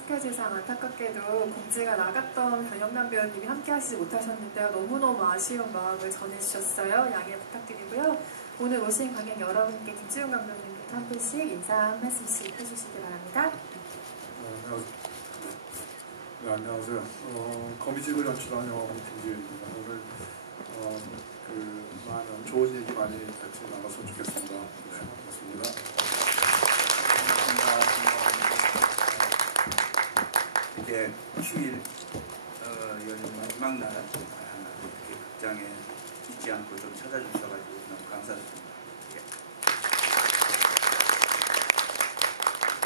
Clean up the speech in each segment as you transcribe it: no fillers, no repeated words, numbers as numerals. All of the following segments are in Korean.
스케줄상 안타깝게도 공지가 나갔던 변영남 배우님이 함께 하시지 못하셨는데요. 너무너무 아쉬운 마음을 전해주셨어요. 양해 부탁드리고요. 오늘 오신 관객 여러분께 김지훈 감독님부터 한 분씩 인사 한 말씀씩 해주시기 바랍니다. 네, 안녕하세요. 거미집을 연출한 영화監김지훈입니다. 오늘 많은 좋은 얘기 많이 같이 나눴으면 좋겠습니다. 네, 반갑습니다. 이렇게 휴일 연휴 마지막 날 이렇게 극장에 잊지 않고 좀 찾아주셔가지고 너무 감사드립니다.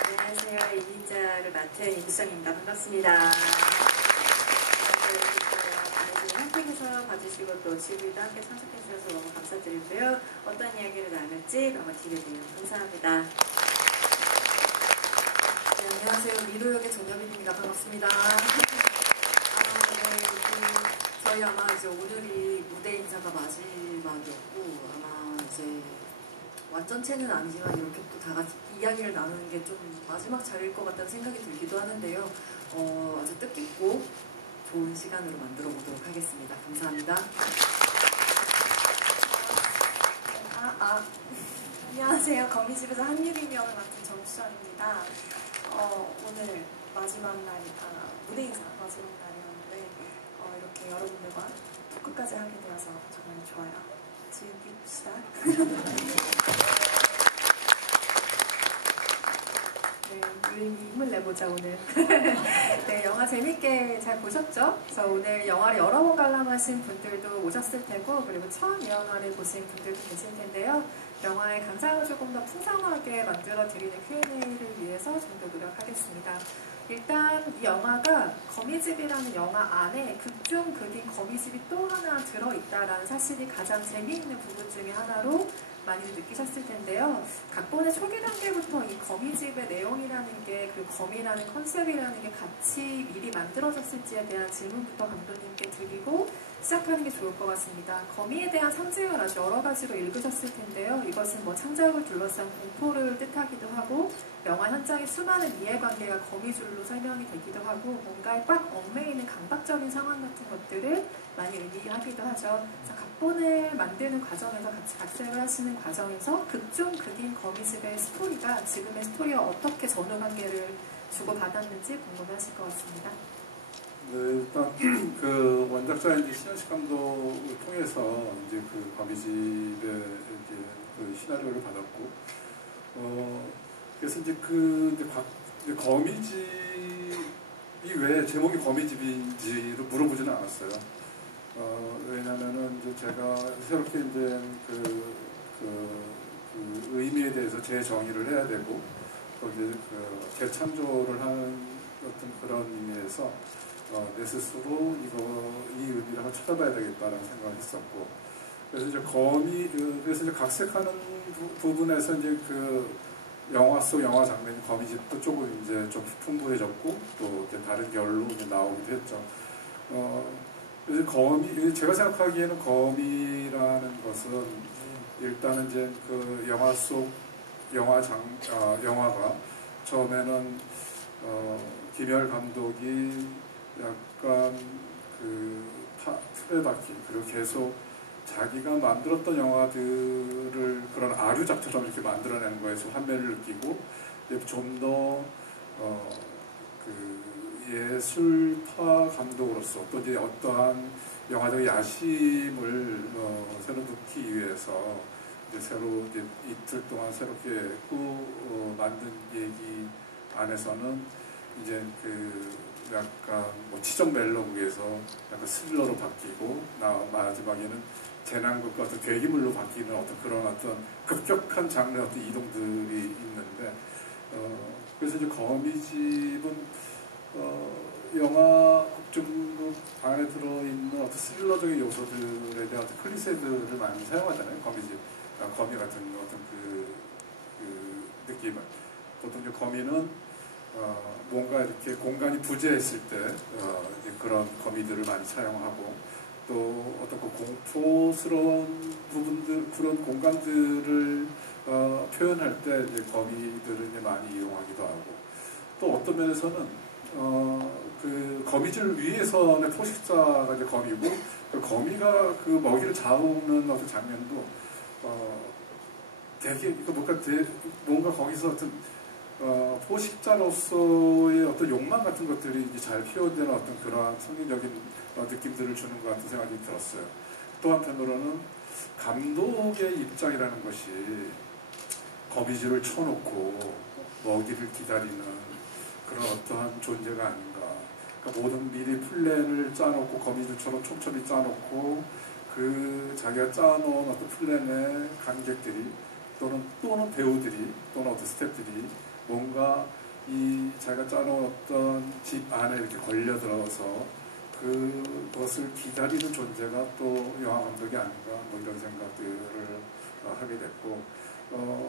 안녕하세요. 이민자를 맡은 이구성입니다. 반갑습니다. 한국에서 봐주시고 또 지구도 함께 참석해 주셔서 너무 감사드리고요. 어떤 이야기를 나눌지 너무 기대돼요. 감사합니다. 네, 안녕하세요. 미로역의 전여빈입니다. 반갑습니다. 저희 아마 이제 오늘이 무대 인사가 마지막이었고 아마 이제 완전체는 아니지만 이렇게 또 다 같이 이야기를 나누는 게 좀 마지막 자리일 것 같다는 생각이 들기도 하는데요. 아주 뜻깊고 좋은 시간으로 만들어 보도록 하겠습니다. 감사합니다. 안녕하세요. 거미집에서 한유림 역을 맡은 정수정입니다. 오늘 마지막 날, 무대 인사 마지막 날이었는데 이렇게 여러분들과 토크까지 하게 되어서 정말 좋아요. 즐깁시다. 네, 유림이 힘을 내보자 오늘. 네, 영화 재밌게 잘 보셨죠? 그래서 오늘 영화를 여러 번 관람하신 분들도 오셨을 테고 그리고 처음 이 영화를 보신 분들도 계실 텐데요. 영화의 감상을 조금 더 풍성하게 만들어드리는 Q&A를 위해서 좀 더 노력하겠습니다. 일단 이 영화가 거미집이라는 영화 안에 극중 극인 거미집이 또 하나 들어있다라는 사실이 가장 재미있는 부분 중에 하나로 많이들 느끼셨을 텐데요. 각본의 초기 단계부터 이 거미집의 내용이라는 게 그리고 거미라는 컨셉이라는 게 같이 미리 만들어졌을지에 대한 질문부터 감독님께 드리고 시작하는 게 좋을 것 같습니다. 거미에 대한 상징을 아주 여러 가지로 읽으셨을 텐데요. 이것은 뭐 창작을 둘러싼 공포를 뜻하기도 하고 영화 현장의 수많은 이해관계가 거미줄로 설명이 되기도 하고 뭔가에 꽉 얽매이는 강박적인 상황 같은 것들을 많이 의미하기도 하죠. 그래서 각본을 만드는 과정에서 같이 각색을 하시는 과정에서 극중 극인 거미집의 스토리가 지금의 스토리와 어떻게 전후관계를 주고받았는지 궁금하실 것 같습니다. 네, 일단 그 원작자인 신현식 감독을 통해서 이제 그 거미집의 이제 그 시나리오를 받았고, 그래서 이제 이제 거미집이 왜 제목이 거미집인지를 물어보지는 않았어요. 왜냐면은 이제 제가 새롭게 이제 그 의미에 대해서 재정의를 해야 되고, 거기에 재창조를 하는 어떤 그런 의미에서 내 스스로 이 의미를 한번 찾아봐야 되겠다라는 생각을 했었고, 그래서 이제 각색하는 부분에서 이제 그 영화 속 영화 장면 거미집도 조금 이제 좀 풍부해졌고, 또 이제 다른 결로 이제 나오기도 했죠. 그래서 제가 생각하기에는 거미라는 것은 일단은 이제 그 영화 속 영화가 처음에는 김열 감독이 약간 틀에 박힌 그리고 계속 자기가 만들었던 영화들을 그런 아류작처럼 이렇게 만들어내는 거에서 환멸을 느끼고 좀 더 예술파 감독으로서 또 이제 어떠한 영화적 야심을 새로 넣기 위해서 이제 새로 이제 이틀 동안 새롭게 만든 얘기 안에서는 이제 약간 치적 멜로극에서 약간 스릴러로 바뀌고 마지막에는 재난극과 어떤 괴기물로 바뀌는 어떤 급격한 장르의 어떤 이동들이 있는데 그래서 이제 거미집은 영화 극중극 안에 들어있는 어떤 스릴러적인 요소들에 대한 어떤 클리셰들을 많이 사용하잖아요. 거미 같은 어떤 느낌을. 보통 이제 거미는 뭔가 이렇게 공간이 부재했을 때 그런 거미들을 많이 사용하고 또 어떤 공포스러운 부분들 그런 공간들을 표현할 때 이제 거미들을 이제 많이 이용하기도 하고 또 어떤 면에서는 그 거미줄 위에서는 포식자가 이제 거미고, 그 거미가 그 먹이를 잡는 어떤 장면도, 되게, 뭔가 거기서 어떤, 포식자로서의 어떤 욕망 같은 것들이 이제 잘 표현되는 어떤 그러한 성경적인 느낌들을 주는 것 같은 생각이 들었어요. 또 한편으로는 감독의 입장이라는 것이 거미줄을 쳐놓고 먹이를 기다리는 그런 어떠한 존재가 아닌가. 그러니까 모든 미리 플랜을 짜놓고 거미줄처럼 촘촘히 짜놓고 그 자기가 짜놓은 어떤 플랜에 관객들이 또는 배우들이 또는 어떤 스태프들이 뭔가 이 자기가 짜놓은 어떤 집 안에 이렇게 걸려들어서 그것을 기다리는 존재가 또 영화 감독이 아닌가 뭐 이런 생각들을 하게 됐고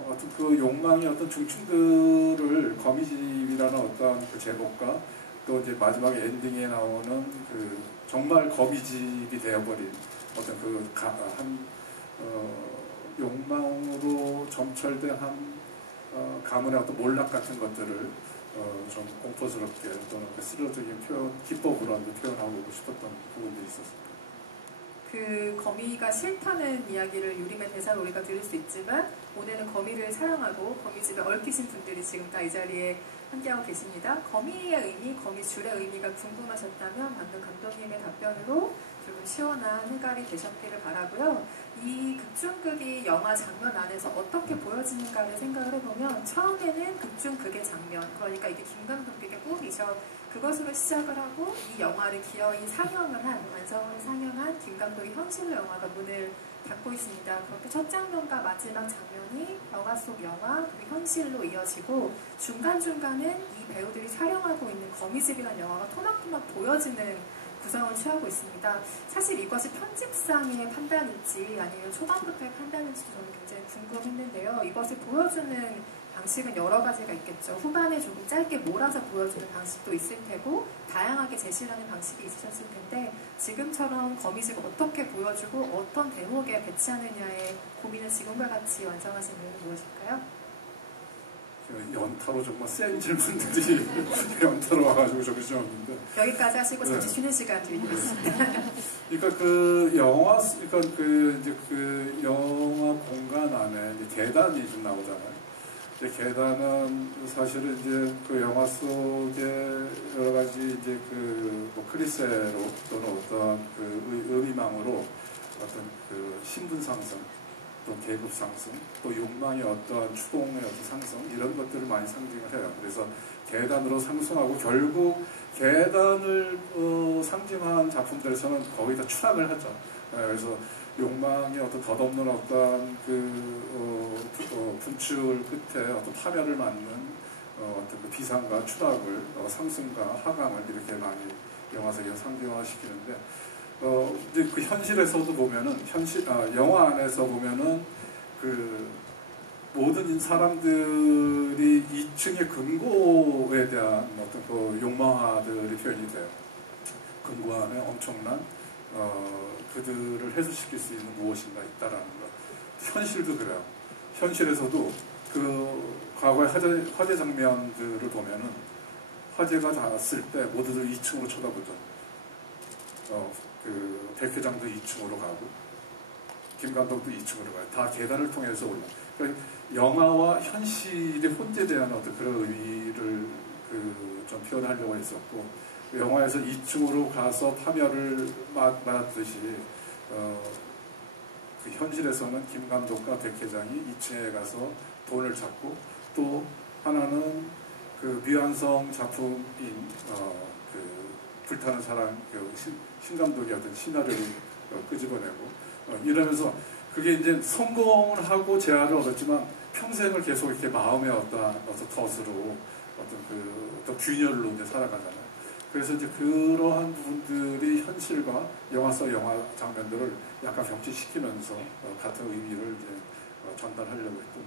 어떤 그 욕망의 어떤 중충들을 거미집이라는 어떤 그 제목과 또 이제 마지막에 엔딩에 나오는 그 정말 거미집이 되어버린 어떤 그 욕망으로 점철된 가문의 어떤 몰락 같은 것들을 좀 공포스럽게 또는 그 스릴러적인 표현, 기법으로 표현하고 싶었던 부분들이 있었습니다. 그 거미가 싫다는 이야기를 유림의 대사로 우리가 들을 수 있지만 오늘은 거미를 사랑하고 거미집에 얽히신 분들이 지금 다 이 자리에 함께하고 계십니다. 거미의 의미, 거미줄의 의미가 궁금하셨다면 방금 감독님의 답변으로 조금 시원한 해결이 되셨기를 바라고요. 이 극중극이 영화 장면 안에서 어떻게 보여지는가를 생각을 해보면 처음에는 극중극의 장면, 그러니까 이게 김 감독에게 꿈이죠. 그것으로 시작을 하고 이 영화를 기어이 완성을 상영한 김 감독의 현실로 영화가 문을 닫고 있습니다. 그렇게 첫 장면과 마지막 장면이 영화 속 영화, 그리고 현실로 이어지고 중간중간은 이 배우들이 촬영하고 있는 거미집이라는 영화가 토막토막 보여지는 구성을 취하고 있습니다. 사실 이것이 편집상의 판단인지 아니면 초반부터의 판단인지도 저는 굉장히 궁금했는데요. 이것을 보여주는 방식은 여러 가지가 있겠죠. 후반에 조금 짧게 몰아서 보여주는 방식도 있을 테고 다양하게 제시하는 방식이 있으셨을 텐데 지금처럼 거미집을 어떻게 보여주고 어떤 대목에 배치하느냐의 고민을 지금과 같이 완성하신 이유는 무엇일까요? 연타로 정말 센 질문들이 연타로 와가지고 정신없는데 여기까지 하시고 잠시 쉬는 시간 드리겠습니다. 그러니까 그 영화, 그러니까 그 영화 공간 안에 이제 계단이 좀 나오잖아요. 이제 계단은 사실은 이제 그 영화 속에 여러 가지 이제 뭐 크리세로 또는 어떤 그 의미망으로 어떤 그 신분 상승, 또 계급 상승, 또 욕망의 어떤 추동의 어떤 상승 이런 것들을 많이 상징을 해요. 그래서 계단으로 상승하고 결국 계단을 상징한 작품들에서는 거의 다 추락을 하죠. 그래서 욕망의 어떤 덧없는 어떤 분출 끝에 어떤 파멸을 맞는 어떤 그 비상과 추락을 상승과 하강을 이렇게 많이 영화 속에서 상징화시키는데 이제 그 현실에서도 보면은 영화 안에서 보면은 그 모든 사람들이 2층의 금고에 대한 어떤 그 욕망화들이 표현이 돼요. 금고 안에 엄청난 그들을 해소시킬 수 있는 무엇인가 있다라는 것. 현실도 그래요. 현실에서도 그 과거의 화재 장면들을 보면은 화재가 났을 때 모두들 2층으로 쳐다보죠. 그 백회장도 2층으로 가고 김 감독도 2층으로 가요. 다 계단을 통해서 올라. 그러니까 영화와 현실의 혼재되는 어떤 그런 의미를 좀 표현하려고 했었고 영화에서 2층으로 가서 파멸을 맞았듯이 그 현실에서는 김 감독과 백 회장이 2층에 가서 돈을 찾고 또 하나는 그 미완성 작품인 그 불타는 사랑 신 감독의 어떤 시나리오를 끄집어내고 이러면서 그게 이제 성공을 하고 재화를 얻었지만 평생을 계속 이렇게 마음의 어떤 덫으로 어떤 균열로 이제 살아가잖아요. 그래서 이제 그러한 부분들이 현실과 영화 속 영화 장면들을 약간 병치시키면서 같은 의미를 이제 전달하려고 했던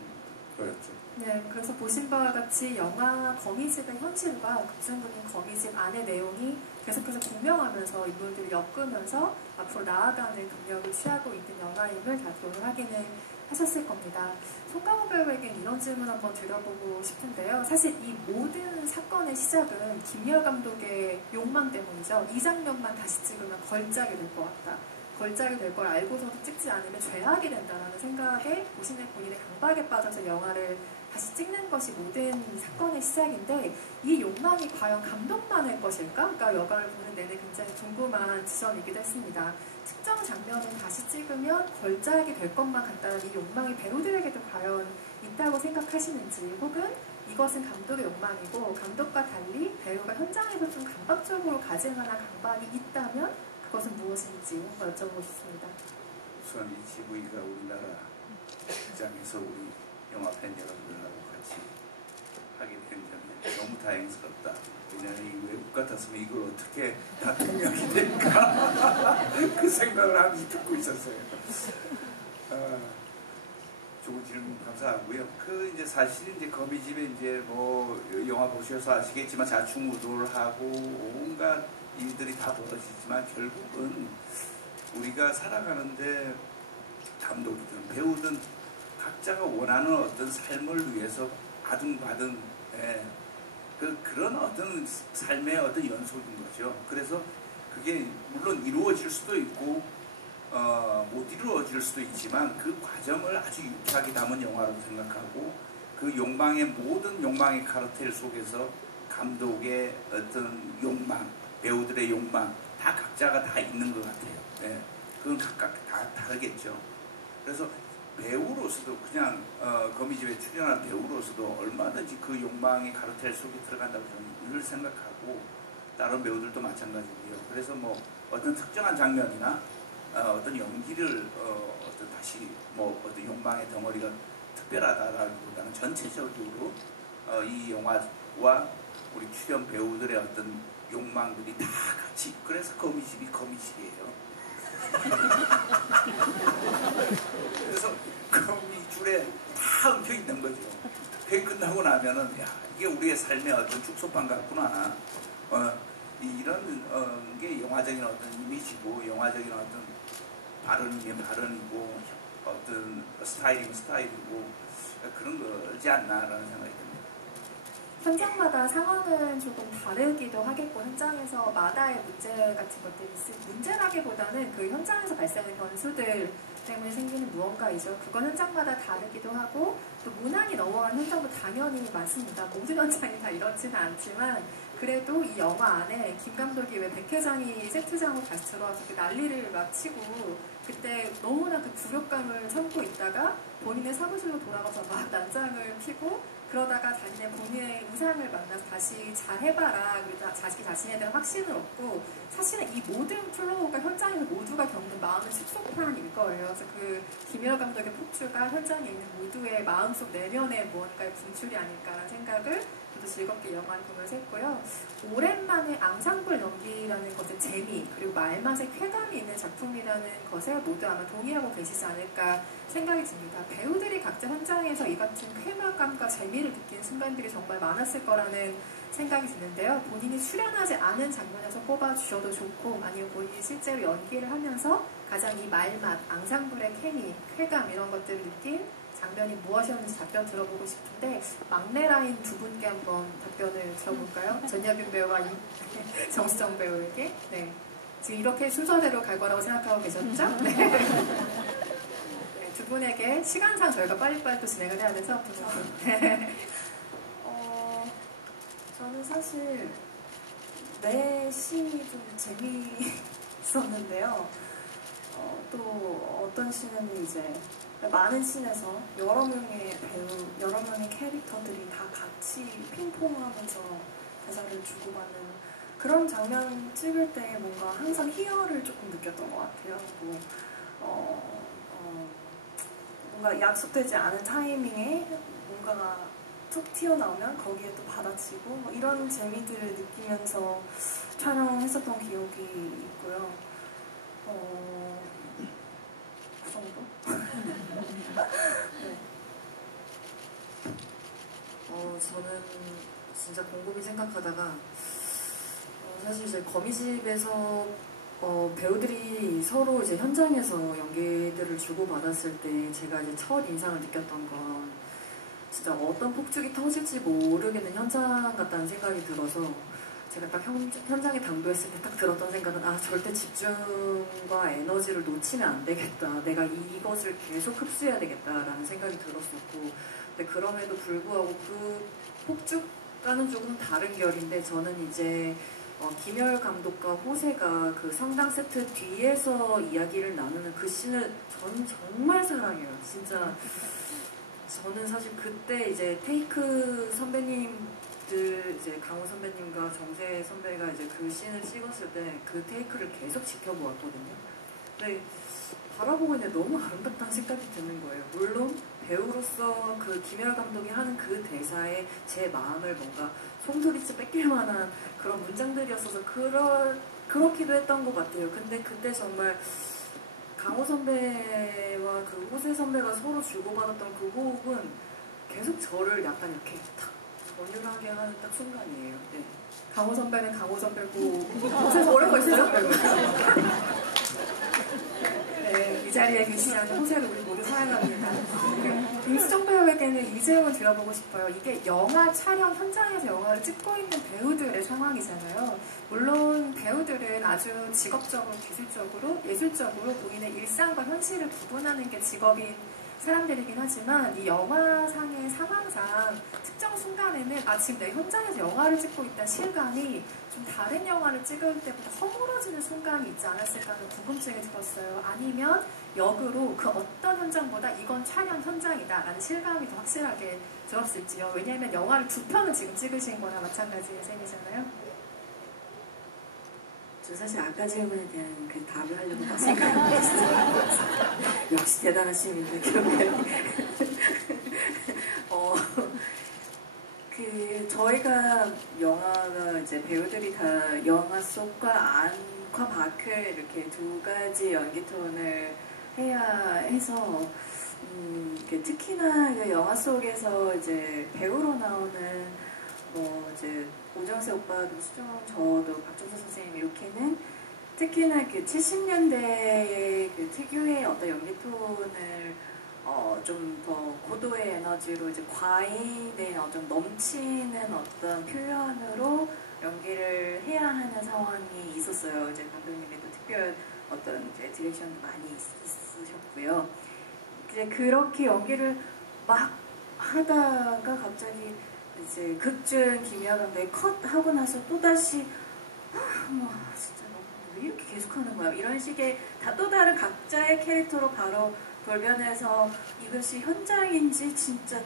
거였죠. 네, 그래서 보신 바와 같이 영화 거미집의 현실과 극중극인 거미집 안의 내용이 계속해서 공명하면서 인물들을 엮으면서 앞으로 나아가는 동력을 취하고 있는 영화임을 다 기억을 하기는 하셨을 겁니다. 송강호 배우에겐 이런 질문 한번 드려보고 싶은데요. 사실 이 모든 사건의 시작은 김미화 감독의 욕망 때문이죠. 이 장면만 다시 찍으면 걸작이 될 것 같다. 걸작이 될 걸 알고서도 찍지 않으면 죄악이 된다는 생각에 본인의 강박에 빠져서 영화를 다시 찍는 것이 모든 사건의 시작인데 이 욕망이 과연 감독만의 것일까? 그러니까 영화를 보는 내내 굉장히 궁금한 지점이기도 했습니다. 특정 장면을 다시 찍으면 걸작이 될 것만 같다는 이 욕망이 배우들에게도 과연 있다고 생각하시는지, 혹은 이것은 감독의 욕망이고 감독과 달리 배우가 현장에서 좀 감각적으로 가질 만한 감각이 있다면 그것은 무엇인지 한번 여쭤보고 싶습니다. 우선 이 GV가 우리나라 극장에서 우리 영화 팬 여러분들하고 같이 하게 된 점이 너무 다행스럽다. 우리나라 이 외국 같았으면 이걸 어떻게 다 통역이 될까 그 생각을 하면서 듣고 있었어요. 좋은 질문 감사하고요. 그 이제 사실 이제 거미집에 이제 뭐 영화 보셔서 아시겠지만 자충우돌하고 온갖 일들이 다 벌어지지만 결국은 우리가 살아가는데 감독이든 배우든 각자가 원하는 어떤 삶을 위해서 아둥바둥 그런 어떤 삶의 어떤 연속인 거죠. 그래서 그게 물론 이루어질 수도 있고 못 이루어질 수도 있지만 그 과정을 아주 유쾌하게 담은 영화라고 생각하고 그 욕망의 모든 욕망의 카르텔 속에서 감독의 어떤 욕망, 배우들의 욕망 다 각자가 다 있는 것 같아요. 네. 그건 각각 다 다르겠죠. 그래서 배우로서도 그냥 거미집에 출연한 배우로서도 얼마든지 그 욕망의 카르텔 속에 들어간다고 저는 늘 생각하고 다른 배우들도 마찬가지고요. 그래서 뭐 어떤 특정한 장면이나 어떤 연기를 어떤 다시 뭐 어떤 욕망의 덩어리가 특별하다라기보다는 전체적으로 이 영화와 우리 출연 배우들의 어떤 욕망들이 다 같이, 그래서 거미집이 거미집이에요. 그래서 거미줄에 다 엉켜 있는 거죠. 그게 끝나고 나면은 야, 이게 우리의 삶의 어떤 축소판 같구나. 이런 게 영화적인 어떤 이미지고 영화적인 어떤 발언이면 발언이고 어떤 스타일이면 스타일이고 그런 거지 않나라는 생각이 듭니다. 현장마다 상황은 조금 다르기도 하겠고 현장에서 마다의 문제 같은 것들이 있을, 문제라기보다는 그 현장에서 발생하는 변수들 때문에 생기는 무언가이죠. 그건 현장마다 다르기도 하고 또 문항이 넘어간 현장도 당연히 많습니다. 모든 현장이 다 이렇지는 않지만 그래도 이 영화 안에 김 감독이 왜 백회장이 세트장으로 다시 들어와서 그 난리를 막 치고 그때 너무나 그 굴욕감을 참고 있다가 본인의 사무실로 돌아가서 막 난장을 피고 그러다가 본인의 우상을 만나서 다시 잘 해봐라. 그리고 자기 자신에 대한 확신을 얻고 사실은 이 모든 플로우가 현장에서 모두가 겪는 마음의 축소판일 거예요. 그래서 그 김혜월 감독의 폭주가 현장에 있는 모두의 마음속 내면의 무언가의 분출이 아닐까라는 생각을 저도 즐겁게 영화를 보면서 했고요. 오랜만에 앙상블 연기라는 것의 재미 그리고 말맛의 쾌감이 있는 작품이라는 것에 모두 아마 동의하고 계시지 않을까 생각이 듭니다. 배우들이 각자 현장에서 이 같은 쾌감과 재미를 느끼는 순간들이 정말 많았을 거라는 생각이 드는데요. 본인이 출연하지 않은 장면에서 뽑아주셔도 좋고 아니면 본인이 실제로 연기를 하면서 가장 이 말맛, 앙상블의 케미, 쾌감 이런 것들을 느낀 장면이 무엇이었는지 답변 들어보고 싶은데 막내 라인 두 분께 한번 답변을 들어볼까요? 전여빈 배우와 정수정 배우에게. 네. 지금 이렇게 순서대로 갈 거라고 생각하고 계셨죠? 네. 네, 두 분에게 시간상 저희가 빨리빨리 또 진행을 해야 돼서 네. 저는 사실 내 씬이 좀 재미있었는데요. 또 어떤 씬은 이제 많은 씬에서 여러 명의 배우, 여러 명의 캐릭터들이 다 같이 핑퐁하면서 대사를 주고받는 그런 장면 찍을 때 뭔가 항상 희열을 조금 느꼈던 것 같아요. 뭔가 약속되지 않은 타이밍에 뭔가가 툭 튀어나오면 거기에 또 받아치고 뭐 이런 재미들을 느끼면서 촬영했었던 기억이 있고요. 그 정도? 네. 저는 진짜 곰곰이 생각하다가 사실 이제 거미집에서 배우들이 서로 이제 현장에서 연기들을 주고받았을 때 제가 이제 첫 인상을 느꼈던 건 진짜 어떤 폭죽이 터질지 모르겠는 현장 같다는 생각이 들어서 제가 딱 현장에 당도했을 때 딱 들었던 생각은 절대 집중과 에너지를 놓치면 안 되겠다. 내가 이것을 계속 흡수해야 되겠다라는 생각이 들었었고 근데 그럼에도 불구하고 그 폭죽과는 조금 다른 결인데 저는 이제 김열 감독과 호세가 그 성당 세트 뒤에서 이야기를 나누는 그 씬을 저는 정말 사랑해요. 진짜 저는 사실 그때 이제 테이크 선배님들 이제 강호 선배님과 정세 선배가 이제 그 씬을 찍었을 때 그 테이크를 계속 지켜보았거든요. 근데 바라보고 있는데 너무 아름답다는 생각이 드는 거예요. 물론 배우로서 그 김열 감독이 하는 그 대사에 제 마음을 뭔가 송두리째 뺏길 만한 그런 문장들이었어서 그렇기도 했던 것 같아요. 근데 그때 정말 강호 선배와 그 호세 선배가 서로 주고받았던 그 호흡은 계속 저를 약간 이렇게 탁 전율하게 하는 딱 순간이에요. 네. 강호 선배는 강호 선배고 호세 선배는 호세 선배고 네, 이 자리에 계시는 호세를 우리 모두 사랑합니다. 임수정 배우에게는 이 질문 드려보고 싶어요. 이게 영화 촬영 현장에서 영화를 찍고 있는 배우들의 상황이잖아요. 물론 배우들은 아주 직업적으로, 기술적으로, 예술적으로 본인의 일상과 현실을 구분하는 게 직업인 사람들이긴 하지만 이 영화상의 상황상 특정 순간에는 지금 내 현장에서 영화를 찍고 있다는 실감이 좀 다른 영화를 찍을 때보다 허물어지는 순간이 있지 않았을까 하는 궁금증이 들었어요. 아니면 역으로 그 어떤 현장보다 이건 촬영 현장이다 라는 실감이 더 확실하게 들었을지요. 왜냐하면 영화를 두 편을 지금 찍으신 거나 마찬가지의 셈이잖아요. 저 사실 아까 질문에 대한 그 답을 하려고 막 생각하고 있어요. 역시 대단하십니다, 기억력이. 저희가 영화가 이제 배우들이 다 영화 속과 안과 밖을 이렇게 두 가지 연기 톤을 해야 해서 특히나 그 영화 속에서 이제 배우로 나오는 이제 오정세 오빠도 수정 저도 박종서 선생님 이렇게는 특히나 그 70년대의 그 특유의 어떤 연기 톤을 좀 더 고도의 에너지로 이제 과잉된 어떤 넘치는 어떤 표현으로 연기를 해야 하는 상황이 있었어요. 이제 감독님께도 특별 어떤 이제 디렉션도 많이 있으셨고요. 이제 그렇게 연기를 막 하다가 갑자기 이제 극중 김여하 감독이 컷 하고 나서 또 다시 진짜 왜 이렇게 계속하는 거야? 이런 식의 또 다른 각자의 캐릭터로 바로 돌변해서 이것이 현장인지 진짜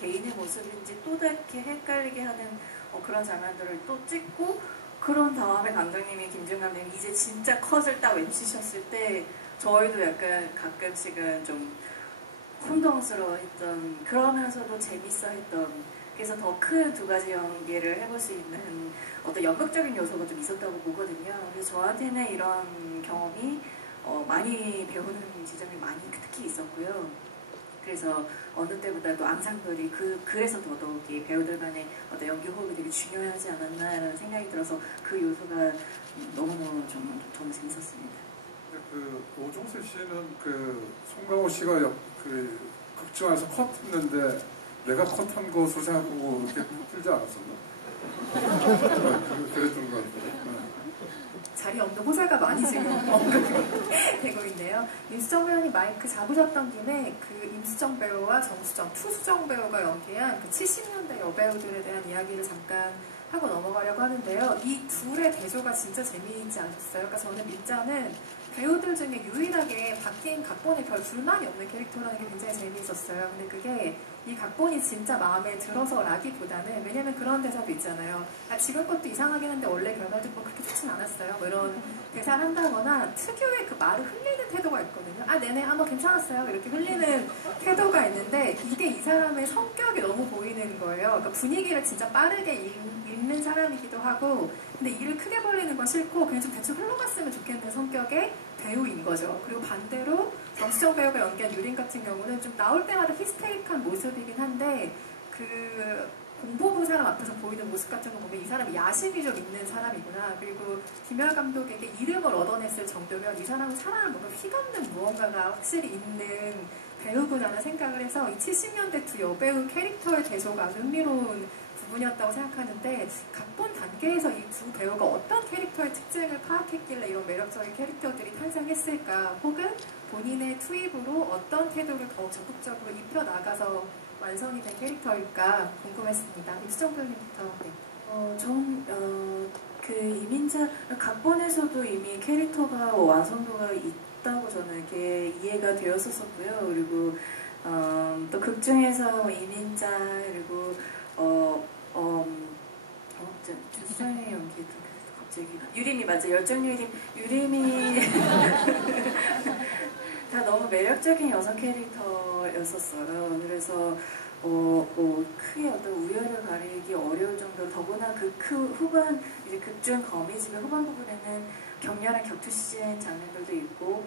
개인의 모습인지 또 이렇게 헷갈리게 하는 그런 장면들을 또 찍고 그런 다음에 감독님이 김지훈 감독님이 이제 진짜 컷을 딱 외치셨을 때 저희도 약간 가끔씩은 좀 혼동스러워했던 그러면서도 재밌어했던 그래서 더 큰 두 가지 연기를 해볼 수 있는 어떤 연극적인 요소가 좀 있었다고 보거든요. 그래서 저한테는 이런 경험이 많이 배우는 지점이 많이 특히 있었고요. 그래서 어느 때보다도 앙상블이 그래서 더더욱이 배우들만의 어떤 연기 호흡이 되게 중요하지 않았나라는 생각이 들어서 그 요소가 너무너무 정말 재밌었습니다. 그 오종세 씨는 그 송강호 씨가 그 극중 안에서 컷했는데 내가 컷한 것으로 생각하고 이렇게 풀지 않았었나? 그랬던 것 같아요. 자리 없는 호세가 많이 지금 언급되고 있네요. 임수정 배우님 마이크 잡으셨던 김에 그 임수정 배우와 정수정, 투수정 배우가 연기한 그 70년대 여배우들에 대한 이야기를 잠깐 하고 넘어가려고 하는데요. 이 둘의 대조가 진짜 재미있지 않으셨어요? 그러니까 저는 일단은 배우들 중에 유일하게 바뀐 각본에 별 불만이 없는 캐릭터라는 게 굉장히 재미있었어요. 근데 그게 이 각본이 진짜 마음에 들어서라기보다는 왜냐면 그런 대사도 있잖아요. 지금 것도 이상하긴 한데 원래 결말듣고 그렇게 좋진 않았어요. 뭐 이런 대사를 한다거나 특유의 그 말을 흘리는 태도가 있거든요. 네네, 뭐 괜찮았어요. 이렇게 흘리는 태도가 있는데 이게 이 사람의 성격이 너무 보이는 거예요. 그러니까 분위기를 진짜 빠르게 읽는 사람이기도 하고 근데 일을 크게 벌리는 건 싫고 그냥 좀 대충 흘러갔으면 좋겠는 성격의 배우인 거죠. 그리고 반대로 정수정 배우가 연기한 유린 같은 경우는 좀 나올 때마다 히스테릭한 모습이긴 한데 그 공보부 사람 앞에서 보이는 모습 같은 거 보면 이 사람이 야심이 좀 있는 사람이구나. 그리고 김연 감독에게 이름을 얻어냈을 정도면 이 사람은 사람을 뭔가 휘감는 무언가가 확실히 있는 배우구나라는 생각을 해서 이 70년대 두 여배우 캐릭터의 대조가 아주 흥미로운 부분이었다고 생각하는데, 각본 단계에서 이 두 배우가 어떤 캐릭터의 특징을 파악했길래 이런 매력적인 캐릭터들이 탄생했을까, 혹은 본인의 투입으로 어떤 태도를 더욱 적극적으로 입혀나가서 완성이 된 캐릭터일까 궁금했습니다. 임수정 배우님부터. 네. 그 이민자 각본에서도 이미 캐릭터가 완성도가 있다고 저는 이렇게 이해가 되었었고요. 그리고 또 극중에서 이민자, 그리고 주수장의 연기 갑자기 유림이, 맞아, 열정유림, 유림이 다 너무 매력적인 여성 캐릭터였었어요. 그래서 크게 어떤 우열을 가리기 어려울 정도로, 더구나 그 후반, 이제 극중 거미집의 후반 부분에는 격렬한 격투 시즌 장면들도 있고,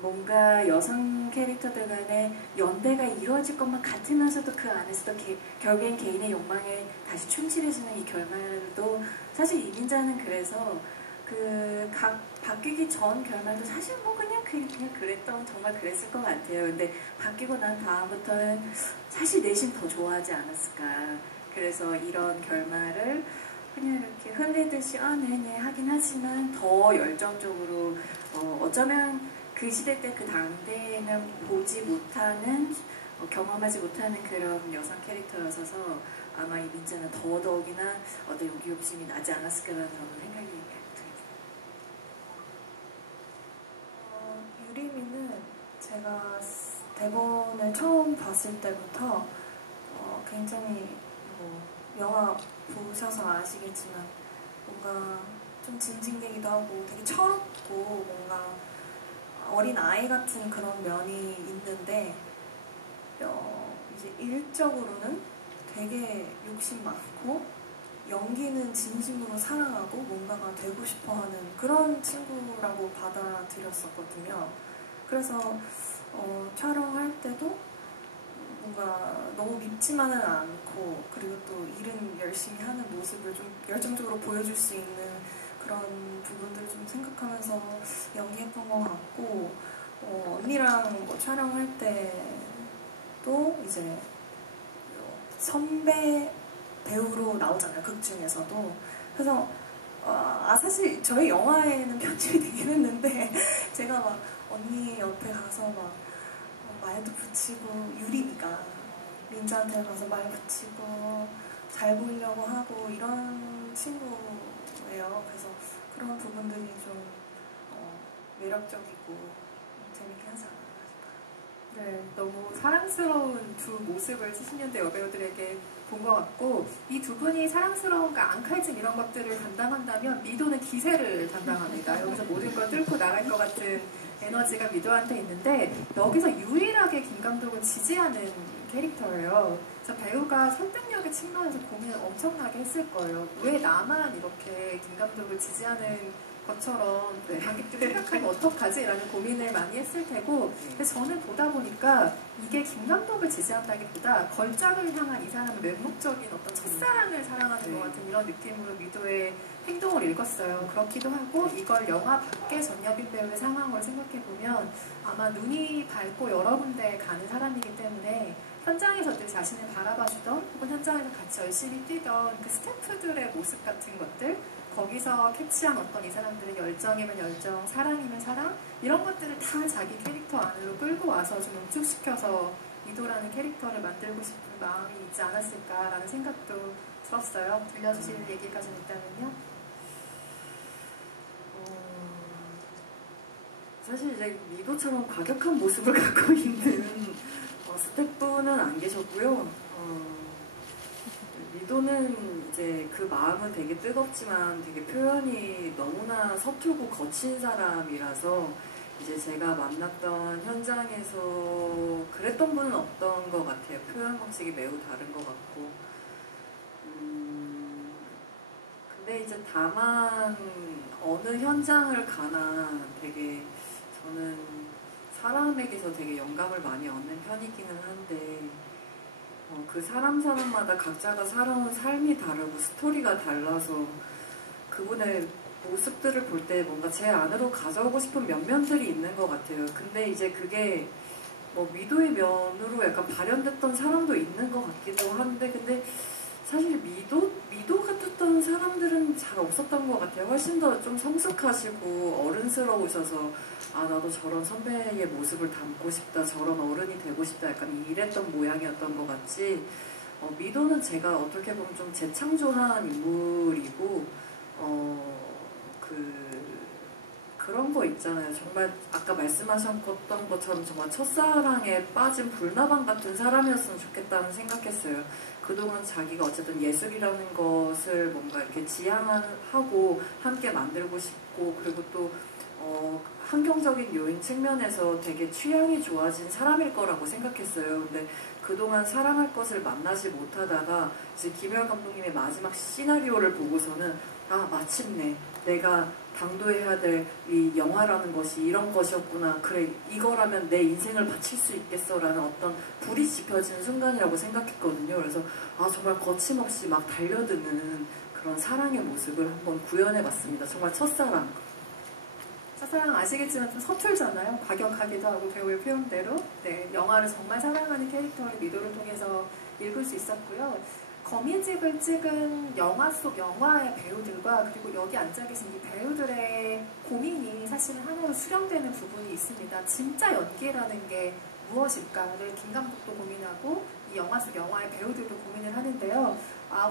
뭔가 여성 캐릭터들 간의 연대가 이루어질 것만 같으면서도 그 안에서도 결국엔 개인의 욕망에 다시 충실해지는 이 결말도, 사실 이민자는 그래서 그 바뀌기 전 결말도 사실 뭐 그냥 그랬던, 정말 그랬을 것 같아요. 근데 바뀌고 난 다음부터는 사실 내심 더 좋아하지 않았을까. 그래서 이런 결말을 그냥 이렇게 흘리듯이 네네 하긴 하지만 더 열정적으로, 어쩌면 그 시대 때 그 당대에는 보지 못하는, 경험하지 못하는 그런 여성 캐릭터였어서 아마 이 민자는 더더욱이나 어떤 연기 욕심이 나지 않았을까라는 저는 생각이 듭니다. 유리미는 제가 대본을 처음 봤을 때부터 굉장히 영화 보셔서 아시겠지만 뭔가 좀 징징대기도 하고 되게 철없고 뭔가 어린 아이 같은 그런 면이 있는데, 이제 일적으로는 되게 욕심 많고 연기는 진심으로 사랑하고 뭔가가 되고 싶어하는 그런 친구라고 받아들였었거든요. 그래서 촬영할 때도 뭔가 너무 밉지만은 않고, 그리고 또 일은 열심히 하는 모습을 좀 열정적으로 보여줄 수 있는 그런 부분들을 좀 생각하면서 연기했던 것 같고, 언니랑 촬영할 때도 이제 선배 배우로 나오잖아요, 극 중에서도. 그래서 사실 저희 영화에는 편집이 되긴 했는데 제가 막 언니 옆에 가서 막 말도 붙이고, 유리미가 민자한테 가서 말 붙이고 잘 보이려고 하고 이런 친구예요. 그래서 그런 부분들이 좀 매력적이고 재밌게 하지 않았나 싶어요. 네, 너무 사랑스러운 두 모습을 70년대 여배우들에게 본 것 같고, 이 두 분이 사랑스러움과 앙칼짐 이런 것들을 담당한다면 미도는 기세를 담당합니다. 여기서 모든 걸 뚫고 나갈 것 같은 에너지가 미도한테 있는데, 여기서 유일하게 김 감독을 지지하는 캐릭터예요. 그래서 배우가 설득력의 측면에서 고민을 엄청나게 했을 거예요. 왜 나만 이렇게 김 감독을 지지하는 것처럼 관객들이 생각하면 어떡하지? 라는 고민을 많이 했을 테고, 그래서 저는 보다 보니까 이게 김 감독을 지지한다기보다 걸작을 향한 이 사람의 맹목적인 어떤 첫사랑을 사랑하는 것 같은 이런 느낌으로 미도의 행동을 읽었어요. 그렇기도 하고, 이걸 영화 밖의 전여빈 배우의 상황으로 생각해보면 아마 눈이 밝고 여러 군데 가는 사람이기 때문에 현장에서 늘 자신을 바라봐주던, 혹은 현장에서 같이 열심히 뛰던 그 스태프들의 모습 같은 것들, 거기서 캐치한 어떤 이 사람들의 열정이면 열정, 사랑이면 사랑, 이런 것들을 다 자기 캐릭터 안으로 끌고 와서 좀 응축시켜서 미도라는 캐릭터를 만들고 싶은 마음이 있지 않았을까라는 생각도 들었어요. 들려주실 얘기가 좀 있다면요? 사실 이제 미도처럼 과격한 모습을 갖고 있는 스태프는 안 계셨고요. 미도는 이제 그 마음은 되게 뜨겁지만 되게 표현이 너무나 서툴고 거친 사람이라서, 이제 제가 만났던 현장에서 그랬던 분은 없던 것 같아요. 표현 방식이 매우 다른 것 같고. 근데 이제 다만 어느 현장을 가나 되게 저는 사람에게서 되게 영감을 많이 얻는 편이기는 한데, 그 사람마다 각자가 살아온 삶이 다르고 스토리가 달라서 그분의 모습들을 볼 때 뭔가 제 안으로 가져오고 싶은 면면들이 있는 것 같아요. 근데 이제 그게 뭐 미도의 면으로 약간 발현됐던 사람도 있는 것 같기도 한데, 근데 사실 미도 같았던 사람들은 잘 없었던 것 같아요. 훨씬 더 좀 성숙하시고 어른스러우셔서 아, 나도 저런 선배의 모습을 담고 싶다, 저런 어른이 되고 싶다, 약간 이랬던 모양이었던 것 같지. 미도는 제가 어떻게 보면 좀 재창조한 인물이고, 그런 거 있잖아요. 정말 아까 말씀하셨던 것처럼 정말 첫사랑에 빠진 불나방 같은 사람이었으면 좋겠다는 생각했어요. 그동안 자기가 어쨌든 예술이라는 것을 뭔가 이렇게 지향하고 함께 만들고 싶고, 그리고 또 환경적인 요인 측면에서 되게 취향이 좋아진 사람일 거라고 생각했어요. 근데 그동안 사랑할 것을 만나지 못하다가 이제 김혜월 감독님의 마지막 시나리오를 보고서는 아, 마침내 내가 당도해야 될 이 영화라는 것이 이런 것이었구나. 그래, 이거라면 내 인생을 바칠 수 있겠어라는 어떤 불이 지펴지는 순간이라고 생각했거든요. 그래서 아, 정말 거침없이 막 달려드는 그런 사랑의 모습을 한번 구현해봤습니다. 정말 첫사랑. 첫사랑 아시겠지만 좀 서툴잖아요. 과격하기도 하고 배우의 표현대로. 네, 영화를 정말 사랑하는 캐릭터를 미도를 통해서 읽을 수 있었고요. 거미집을 찍은 영화 속 영화의 배우들과 그리고 여기 앉아 계신 이 배우들의 고민이 사실은 하나로 수렴되는 부분이 있습니다. 진짜 연기라는 게 무엇일까를 김 감독도 고민하고 이 영화 속 영화의 배우들도 고민을 하는데요.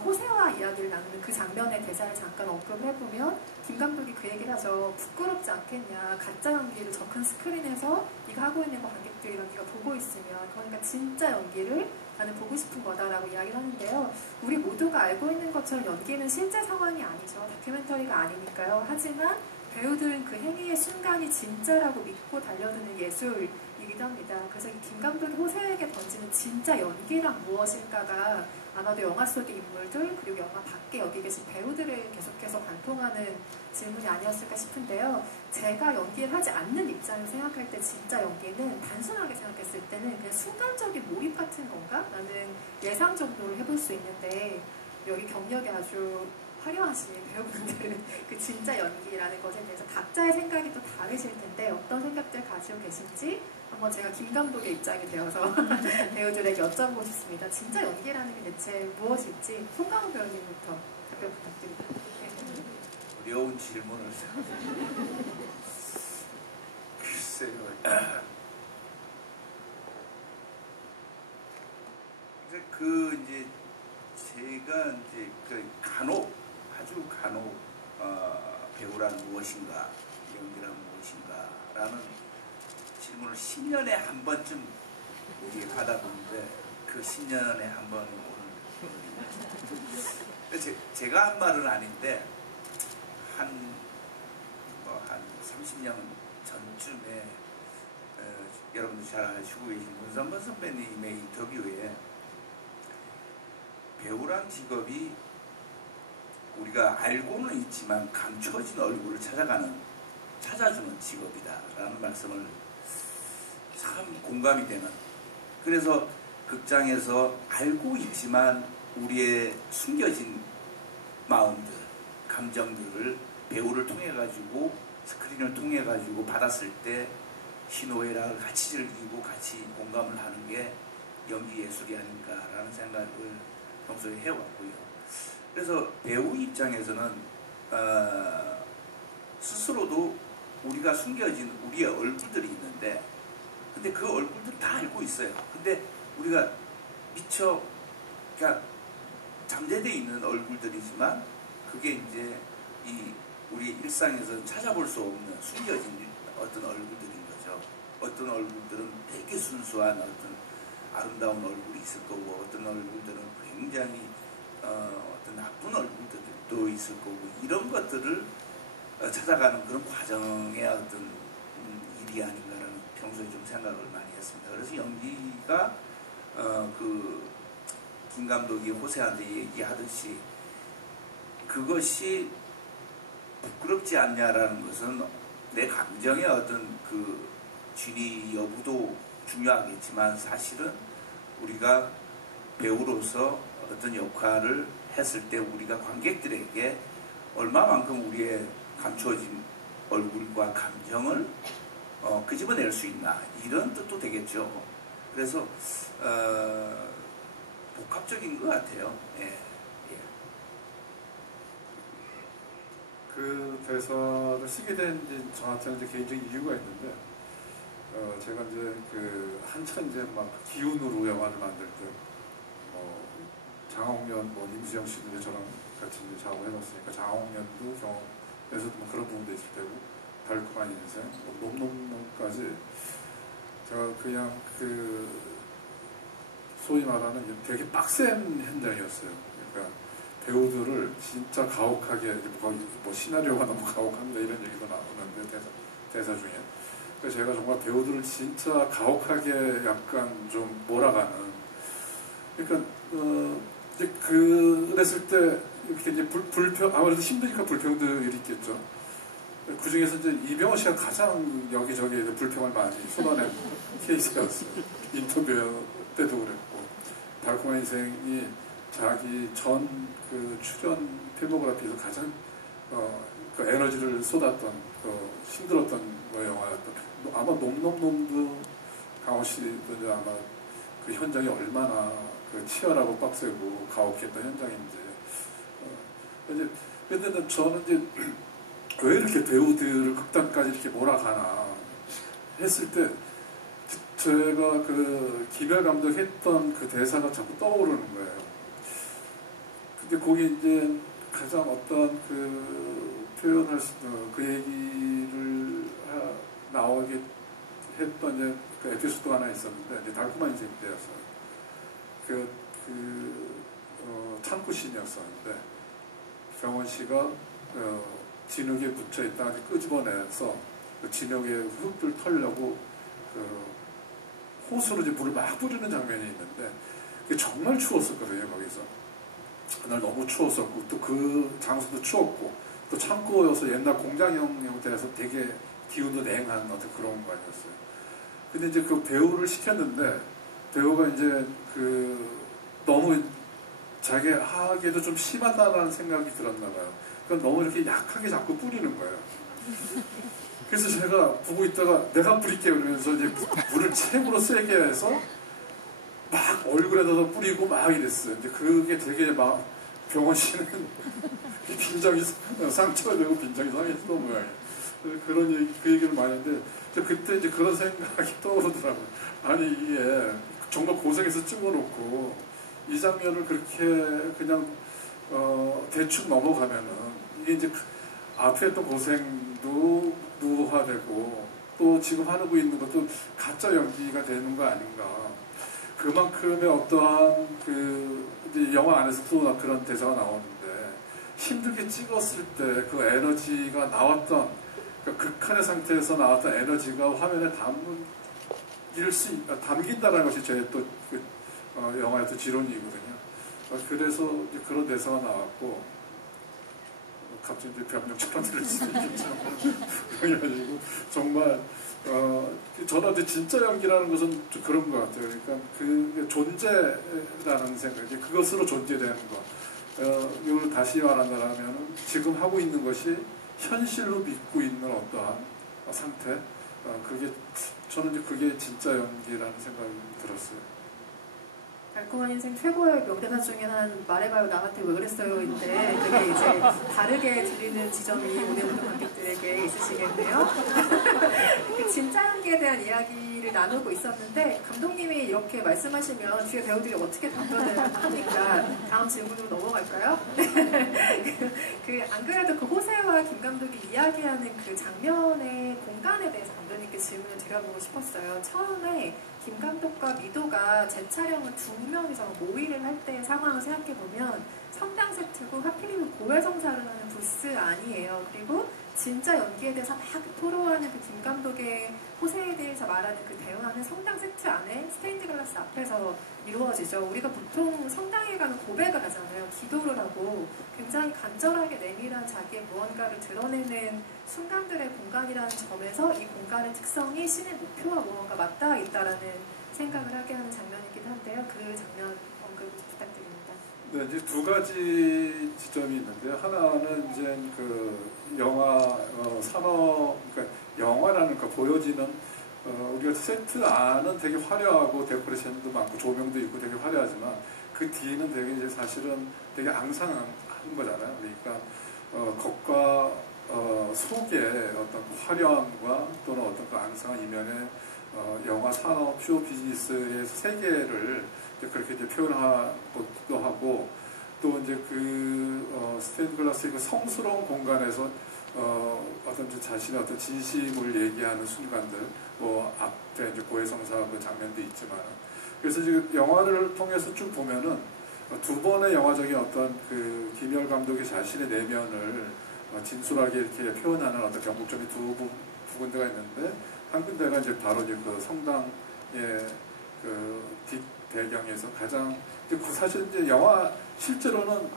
호세와 이야기를 나누는 그 장면의 대사를 잠깐 언급을 해보면 김 감독이 그 얘기를 하죠. 부끄럽지 않겠냐. 가짜 연기를 저 큰 스크린에서 네가 하고 있는 거 관객들이랑 네가 보고 있으면 그러니까 진짜 연기를 나는 보고 싶은 거다라고 이야기를 하는데요. 우리 모두가 알고 있는 것처럼 연기는 실제 상황이 아니죠. 다큐멘터리가 아니니까요. 하지만 배우들은 그 행위의 순간이 진짜라고 믿고 달려드는 예술이기도 합니다. 그래서 이 김 감독이 호세에게 던지는 진짜 연기란 무엇일까가 아마도 영화 속의 인물들 그리고 영화 밖에 여기 계신 배우들을 계속해서 관통하는 질문이 아니었을까 싶은데요. 제가 연기를 하지 않는 입장에서 생각할 때 진짜 연기는 단순하게 생각했을 때는 그냥 순간적인 몰입 같은 건가? 라는 예상 정도로 해볼 수 있는데 여기 경력이 아주 화려하신 배우분들은 그 진짜 연기라는 것에 대해서 각자의 생각이 또 다르실 텐데 어떤 생각들 가지고 계신지 한번 제가 김 감독의 입장이 되어서 배우들에게 여쭤보고 싶습니다. 진짜 연기라는 게 대체 무엇일지 송강호 배우님부터 답변 부탁드립니다. 어려운 질문을 글쎄요. 이제 제가 이제 아주 간혹 배우란 무엇인가, 연기란 무엇인가라는 질문을 10년에 한 번쯤 받아보는데 그 10년에 한 번이 오늘 제가 한 말은 아닌데 한 30년 전쯤에 여러분들 잘 아시고 계신 문선건 선배님의 인터뷰에 배우란 직업이 우리가 알고는 있지만 감춰진 얼굴을 찾아주는 직업이다라는 말씀을 참 공감이 되는. 그래서 극장에서 알고 있지만 우리의 숨겨진 마음들, 감정들을 배우를 통해 가지고 스크린을 통해 가지고 받았을 때 희노애락을 같이 즐기고 같이 공감을 하는 게 연기 예술이 아닌가라는 생각을 평소에 해왔고요. 그래서 배우 입장에서는 스스로도 우리가 숨겨진 우리의 얼굴들이 있는데 근데 그 얼굴들 다 알고 있어요. 근데 우리가 미처 그러니까 잠재되어 있는 얼굴들이지만 그게 이제 우리 일상에서 찾아볼 수 없는 숨겨진 어떤 얼굴들인 거죠. 어떤 얼굴들은 되게 순수한 어떤 아름다운 얼굴이 있을 거고 어떤 얼굴들은 굉장히 어떤 나쁜 얼굴들도 있을 거고 이런 것들을 찾아가는 그런 과정의 어떤 일이 아닌가라는 평소에 좀 생각을 많이 했습니다. 그래서 연기가 김 감독이 호세한테 얘기하듯이 그것이 부끄럽지 않냐라는 것은 내 감정의 어떤 그 진위 여부도 중요하겠지만 사실은 우리가 배우로서 어떤 역할을 했을 때 우리가 관객들에게 얼마만큼 우리의 감추어진 얼굴과 감정을 끄집어낼 수 있나 이런 뜻도 되겠죠. 그래서 복합적인 것 같아요. 예. 예. 그 대사를 쓰게 된 저한테는 이제 개인적인 이유가 있는데, 제가 이제 그 한참 이제 막 기운으로 영화를 만들 때, 장홍련, 임수영 씨도 이제 저랑 같이 이제 작업해봤으니까 장홍련도 경험에서도 뭐 그런 부분도 있을 테고, 달콤한 인생, 놈놈놈까지 제가 그냥 그 소위 말하는 되게 빡센 현장이었어요. 그러니까 배우들을 진짜 가혹하게, 뭐 시나리오가 너무 가혹합니다 이런 얘기도 나오는데 대사 중에. 그래서 제가 정말 배우들을 진짜 가혹하게 약간 좀 몰아가는. 그러니까 이제 그랬을 때 이렇게 이제 아무래도 힘드니까 불평들이 있겠죠. 그 중에서 이제 이병헌 씨가 가장 여기저기 불평을 많이 쏟아낸 케이스였어요. 인터뷰 때도 그랬고, 달콤한 인생이 자기 전 그 출연 필모그래피에서 가장 그 에너지를 쏟았던 힘들었던 영화였던, 아마 놈놈놈도 강호 씨도 이제 아마 그 현장이 얼마나 그 치열하고 빡세고 가혹했던 현장인지. 근데 저는 이제 왜 이렇게 배우들을 극단까지 이렇게 몰아가나 했을 때, 제가 그 김열 감독 했던 그 대사가 자꾸 떠오르는 거예요. 근데 거기 이제 가장 어떤 그 표현할 수, 그 얘기를 나오게 했던 이제 그 에피소드 하나 있었는데, 이제 달콤한 인생 때였어요. 창구 씬이었었는데, 병원 씨가 진흙에 붙여 있다가 끄집어내서 그 진흙의 흙을 털려고 호수로 이제 물을 막 뿌리는 장면이 있는데, 그게 정말 추웠었거든요. 거기서 그날 너무 추웠었고, 또 그 장소도 추웠고, 또 창고여서 옛날 공장형 형태라서 되게 기운도 냉한 어떤 그런 공간이었어요. 근데 이제 그 배우를 시켰는데, 배우가 이제 너무 자기 하기에도 좀 심하다라는 생각이 들었나 봐요. 그러니까 너무 이렇게 약하게 자꾸 뿌리는 거예요. 그래서 제가 보고 있다가 내가 뿌릴게 그러면서 이제 물을 최고로 세게 해서 막 얼굴에다가 뿌리고 막 이랬어요. 근데 그게 되게 막 병원 씨는 빈정이 상처가 되고 빈정이 상했던 모양이에요. 그 얘기를 많이 했는데, 그때 이제 그런 생각이 떠오르더라고요. 아니, 이게 정말 고생해서 찍어놓고 이 장면을 그렇게 그냥 대충 넘어가면은 이게 이제 앞에 했던 고생도 무화되고, 또 지금 하고 있는 것도 가짜 연기가 되는 거 아닌가. 그만큼의 어떠한 이제 영화 안에서도 그런 대사가 나오는데, 힘들게 찍었을 때 그 에너지가 나왔던, 그러니까 극한의 상태에서 나왔던 에너지가 화면에 담긴다는 것이 제 또 영화의 또 지론이거든요. 그래서 이제 그런 대사가 나왔고, 갑자기 이제 병력처럼 들릴 수 있겠죠. 그래가지고 정말 저한테 진짜 연기라는 것은 좀 그런 것 같아요. 그러니까 그 존재라는 생각, 이제 그것으로 존재되는 것. 이걸 다시 말한다면 지금 하고 있는 것이 현실로 믿고 있는 어떠한 상태. 저는 이제 그게 진짜 연기라는 생각이 들었어요. 달콤한 인생 최고의 명대사 중에 하나는 말해봐요 나한테 왜 그랬어요인데, 그게 이제 다르게 들리는 지점이 오늘부터 관객들에게 있으시겠네요. 그 진짜 연기에 대한 이야기를 나누고 있었는데, 감독님이 이렇게 말씀하시면 뒤에 배우들이 어떻게 답변을 하니까 다음 질문으로 넘어갈까요? 안 그래도 그 호세와 김 감독이 이야기하는 그 장면의 공간에 대해서 감독님께 질문을 드려보고 싶었어요. 처음에 김 감독과 미도가 재촬영을 두 명이서 모의를 할 때 상황을 생각해보면 성당 세트고 하필이면 고해성사를 하는 부스 아니에요. 그리고 진짜 연기에 대해서 막 토로하는 그 김 감독의 호세에 대해서 말하는 그 대화는 성당 세트 안에 스테인드 글라스 앞에서 이루어지죠. 우리가 보통 성당에 가면 고백을 하잖아요. 기도를 하고 굉장히 간절하게 내밀한 자기의 무언가를 드러내는 순간들의 공간이라는 점에서 이 공간의 특성이 신의 목표와 무언가 맞닿아 있다라는 생각을 하게 하는 장면이긴 한데요. 그 장면 부탁드립니다. 네, 이제 두 가지 지점이 있는데요. 하나는 이제 그 영화 산업, 그러니까 영화라는 거 보여지는 우리가 세트 안은 되게 화려하고 데코레이션도 많고 조명도 있고 되게 화려하지만 그 뒤는 되게 이제 사실은 되게 앙상한 거잖아요. 그러니까 겉과 속의 어떤 그 화려함과 또는 어떤 그 앙상한 이면에 영화 산업 쇼 비즈니스의 세계를 그렇게 이제 표현하기도 하고 또 이제 그 스테인드 글라스의 그 성스러운 공간에서 어떤 자신의 어떤 진심을 얘기하는 순간들 뭐 앞에 이제 고해성사 그 장면도 있지만 그래서 지금 영화를 통해서 쭉 보면은 두 번의 영화적인 어떤 그 김열 감독이 자신의 내면을 진솔하게 이렇게 표현하는 어떤 경국점이 두 군데가 있는데 한 군데가 이제 바로 이제 그 성당의 그 뒷 배경에서 가장 사실 이제 영화 실제로는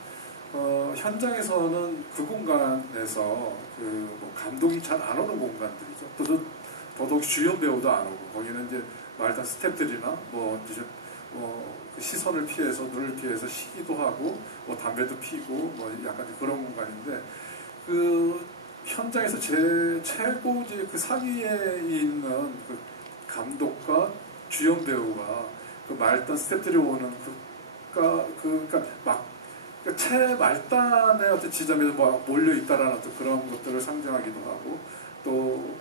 현장에서는 그 공간에서 그뭐 감독이 잘 안 오는 공간들이죠. 더더욱 주연 배우도 안 오고 거기는 이제 말단 스태프들이나 뭐 이제 그 시선을 피해서 눈을 피해서 쉬기도 하고 뭐 담배도 피고 뭐 약간 그런 공간인데 그 현장에서 최고 이제 그 상위에 있는 그 감독과 주연 배우가 그 말단 스태프들이 오는 그러니까 막 최말단의 어떤 지점에서 뭐 몰려 있다라는 어떤 그런 것들을 상징하기도 하고 또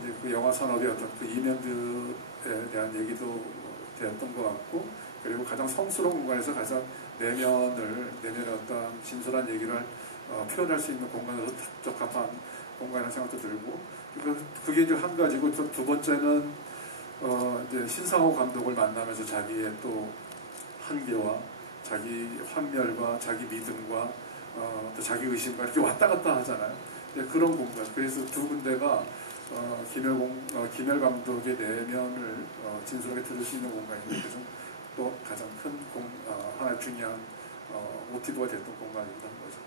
이제 그 영화 산업의 어떤 그 이면들에 대한 얘기도 되었던 것 같고 그리고 가장 성스러운 공간에서 가장 내면의 어떤 진솔한 얘기를 표현할 수 있는 공간으로 적합한 공간이라는 생각도 들고 그게 이제 한 가지고 두 번째는 이제 신상호 감독을 만나면서 자기의 또 한계와 자기 환멸과 자기 믿음과 또 자기 의심과 이렇게 왔다 갔다 하잖아요. 그런 공간. 그래서 두 군데가 김열 감독의 내면을 진솔하게 들을 수 있는 공간인데 또 가장 큰 하나의 중요한 모티브가 됐던 공간이기도 한 거죠.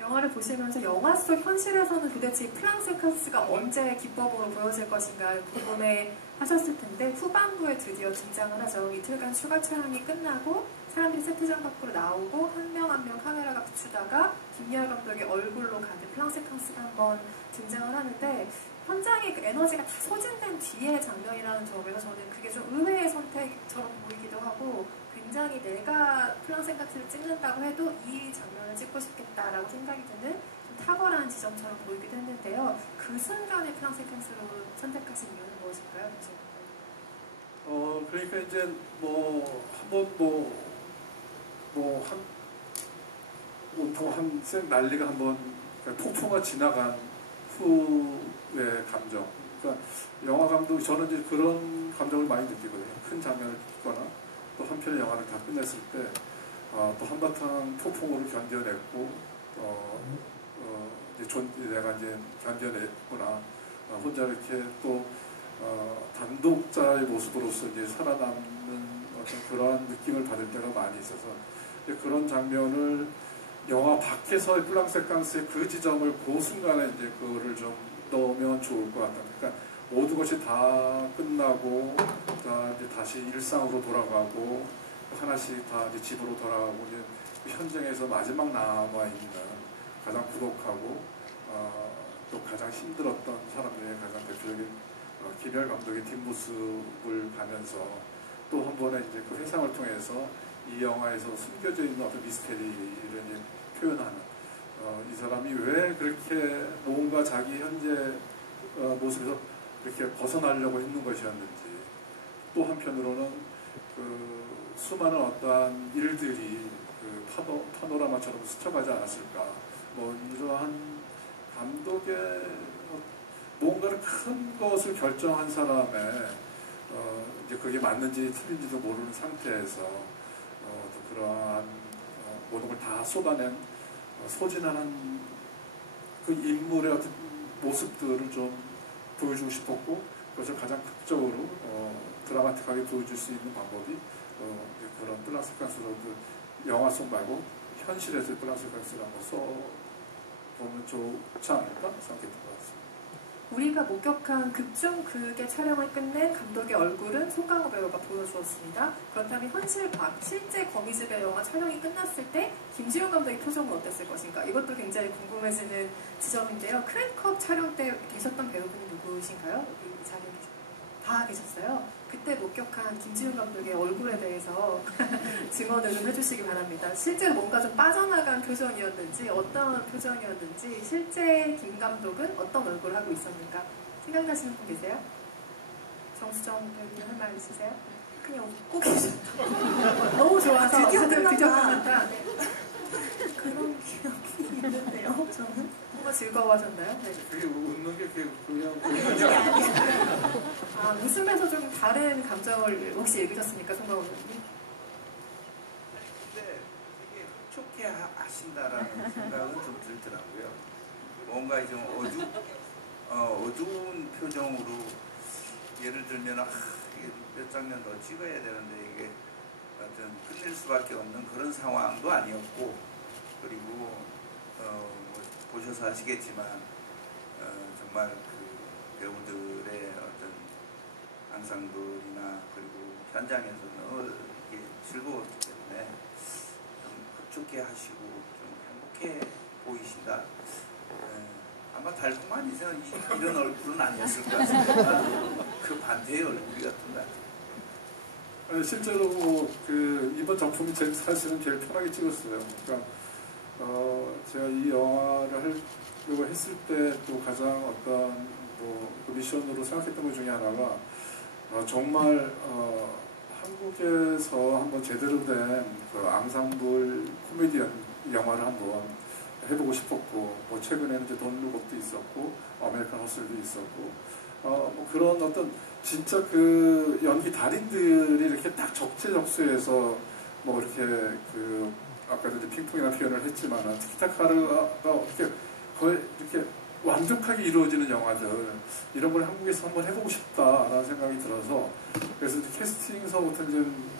영화를 보시면서 영화 속 현실에서는 도대체 플랑스카스가 언제 기법으로 보여질 것인가 궁금해 하셨을 텐데 후반부에 드디어 등장을 하죠. 이틀간 추가 촬영이 끝나고 사람들이 세트장 밖으로 나오고 한 명 한 명 카메라가 비추다가 김열 감독의 얼굴로 가는 플랑스카스가 한번 등장을 하는데 현장의 그 에너지가 다 소진된 뒤의 장면이라는 점에서 저는 그게 좀 의외의 선택처럼 보이기도 하고 굉장히 내가 플랑스카스를 찍는다고 해도 이 장면을 찍고 싶겠다라고 생각이 드는 좀 탁월한 지점처럼 보이기도 했는데요. 그 순간에 플랑스카스로 선택하신 이유는 무엇일까요? 그러니까 이제 난리가 한번 폭풍가 지나간 후의 감정. 그러니까 영화 감독 저는 이제 그런 감정을 많이 느끼거든요. 큰 장면을 찍거나 또 한편의 영화를 다 끝냈을 때 또 한바탕 폭풍우를 견뎌냈고 내가 이제 견뎌냈구나 혼자 이렇게 또 단독자의 모습으로서 이제 살아남는 어떤 그러한 느낌을 받을 때가 많이 있어서 그런 장면을 영화 밖에서의 플랑스카스의 그 지점을 그 순간에 이제 그거를 좀 넣으면 좋을 것 같다. 그러니까 모든 것이 다 끝나고 이제 다시 일상으로 돌아가고 하나씩 다 이제 집으로 돌아가고 이제 그 현장에서 마지막 남아 있는 가장 부족하고 또 가장 힘들었던 사람들의 가장 대표적인 김열 감독의 뒷모습을 가면서 또 한 번에 이제 그 회상을 통해서 이 영화에서 숨겨져 있는 어떤 미스테리를 이제 표현하는 이 사람이 왜 그렇게 뭔가 자기 현재 모습에서 그렇게 벗어나려고 했는 것이었는지 또 한편으로는 그 수많은 어떠한 일들이 그 파노라마처럼 스쳐가지 않았을까 뭐 이러한 감독의 뭔가를 큰 것을 결정한 사람의 이제 그게 맞는지 틀린지도 모르는 상태에서 또 그러한 모든 걸 다 쏟아낸 소진하는 그 인물의 어떤 모습들을 좀 보여주고 싶었고 그것을 가장 극적으로 드라마틱하게 보여줄 수 있는 방법이 그런 플랑스카스로 영화 속 말고 현실에서의 플랑스카스를 한번 써보면 좋지 않을까 생각했던 것 같습니다. 우리가 목격한 극중 극의 촬영을 끝낸 감독의 얼굴은 송강호 배우가 보여주었습니다. 그렇다면 현실 밖, 실제 거미집의 영화 촬영이 끝났을 때 김지훈 감독의 표정은 어땠을 것인가? 이것도 굉장히 궁금해지는 지점인데요. 크랭크업 촬영 때 계셨던 배우분이 누구신가요? 여기 이 자리에 다 계셨어요. 그때 목격한 김지훈 감독의 얼굴에 대해서 증언을 좀 해주시기 바랍니다. 실제로 뭔가 좀 빠져나간 표정이었는지 어떤 표정이었는지 실제 김 감독은 어떤 얼굴을 하고 있었는가 생각나시는 분 계세요? 정수정 배우님 할 말 있으세요? 그냥 웃고 계셨다. 너무 좋아서 드디어 다들 드디어 끝났다. 끝났다. 네. 그런 기억이 있는데요, 저는. 정말 즐거워하셨나요? 네. 그게 웃는 게 그냥 아, 웃으면서 좀 다른 감정을 혹시 읽으셨습니까, 송강호 배우님? 근데 되게 흡족해 하신다라는 생각은 좀 들더라고요. 뭔가 좀 어두운 표정으로 예를 들면 이게 몇 장면 더 찍어야 되는데 이게 어떤 끝낼 수밖에 없는 그런 상황도 아니었고 그리고 뭐 보셔서 아시겠지만 정말 그 배우들의 어떤 앙상블이나 그리고 현장에서는 이게 즐거웠기 때문에 좀 흡족해 하시고 좀 행복해 보이신다. 아마 달콤한 이상 이런 얼굴은 아니었을 것 같습니다. 그 반대의 얼굴이었던 것 같아요. 실제로 그 이번 작품이 사실은 제일 편하게 찍었어요. 그러니까 제가 이 영화를 하려고 했을 때 또 가장 어떤 그 미션으로 생각했던 것 중에 하나가 정말 한국에서 한번 제대로 된 그 앙상블 코미디언 영화를 한번 해보고 싶었고 뭐 최근에는 이제 돈 룩업도 있었고 아메리칸 허슬도 있었고 뭐 그런 어떤 진짜 그 연기 달인들이 이렇게 딱 적재적소에서 뭐 이렇게 그 아까도 이제 핑퐁이나 표현을 했지만 티키타카가 어떻게 거의 이렇게 완벽하게 이루어지는 영화들 이런 걸 한국에서 한번 해보고 싶다라는 생각이 들어서 그래서 이제 캐스팅서부터 좀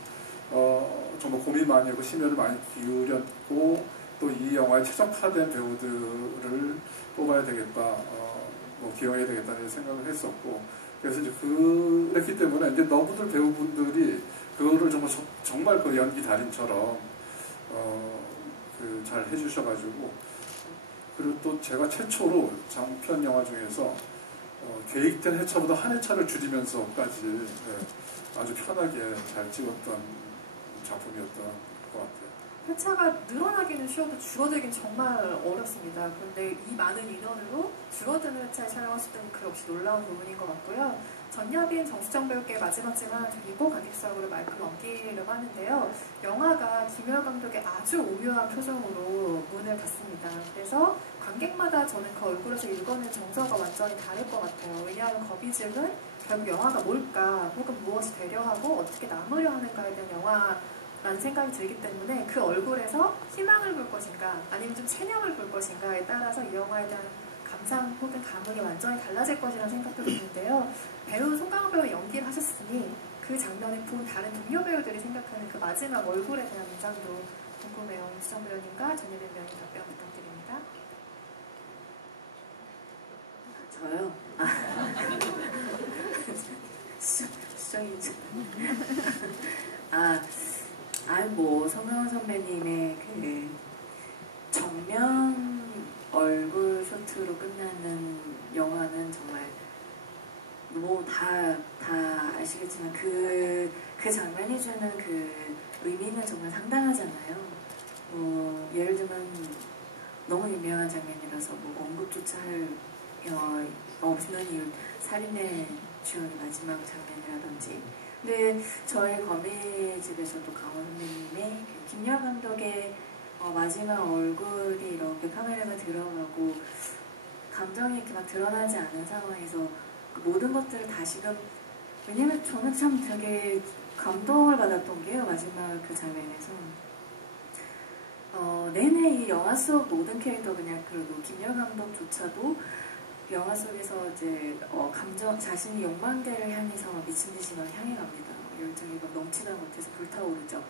정말 고민 많이 하고 심혈을 많이 기울였고 또 이 영화에 최적화된 배우들을 뽑아야 되겠다, 뭐 기용해야 되겠다는 생각을 했었고 그래서 이제 그랬기 때문에 이제 너무들 배우분들이 그거를 정말 그 연기 달인처럼 잘 해주셔가지고 그리고 또 제가 최초로 장편 영화 중에서 계획된 회차보다 한 회차를 줄이면서까지 아주 편하게 잘 찍었던 작품이었던 것 같아요. 회차가 늘어나기는 쉬워도 줄어들긴 정말 어렵습니다. 그런데 이 많은 인원으로 줄어드는 회차에 촬영하실 때는 그 역시 놀라운 부분인 것 같고요. 전야빈 정수정 배우께 마지막지만 이고 관객석으로 마이크를 넘기려고 하는데요. 영화가 김효연 감독의 아주 오묘한 표정으로 문을 닫습니다. 그래서 관객마다 저는 그 얼굴에서 읽어낸 정서가 완전히 다를 것 같아요. 왜냐하면 거미집은 결국 영화가 뭘까 혹은 무엇이 되려 하고 어떻게 남으려 하는가에 대한 영화라는 생각이 들기 때문에 그 얼굴에서 희망을 볼 것인가 아니면 좀 체념을 볼 것인가에 따라서 이 영화에 대한 감상 혹은 감흥이 완전히 달라질 것이라는 생각도 드는데요. 배우 송강호 배우 연기를 하셨으니 그 장면을 본 다른 동료 배우들이 생각하는 그 마지막 얼굴에 대한 인상도 궁금해요. 수정 배우님과 전예빈 배우님 답변 부탁드립니다. 저요? 수정이죠. 뭐 성강호 선배님의 그 정면 얼굴 쇼트로 끝나는 영화는 정말 뭐 다 아시겠지만 그 장면이 주는 그 의미는 정말 상당하잖아요. 예를 들면 너무 유명한 장면이라서 뭐 언급조차 할 없는 이유 살인의 주연의 마지막 장면이라든지. 근데 저희 거미집에서도 강원 선배님의 김여하 감독의 마지막 얼굴이 이렇게 카메라가 들어가고 감정이 이렇게 막 드러나지 않은 상황에서 그 모든 것들을 다시금 왜냐면 저는 참 되게 감동을 받았던 게요. 마지막 그 장면에서 내내 이 영화 속 모든 캐릭터 그냥 그리고 김여하 감독조차도 영화 속에서 이제 감정 자신이 욕망대를 향해서 막 미친 듯이 막 향해 갑니다. 열정이 막 넘치다 못해서 불타오르죠.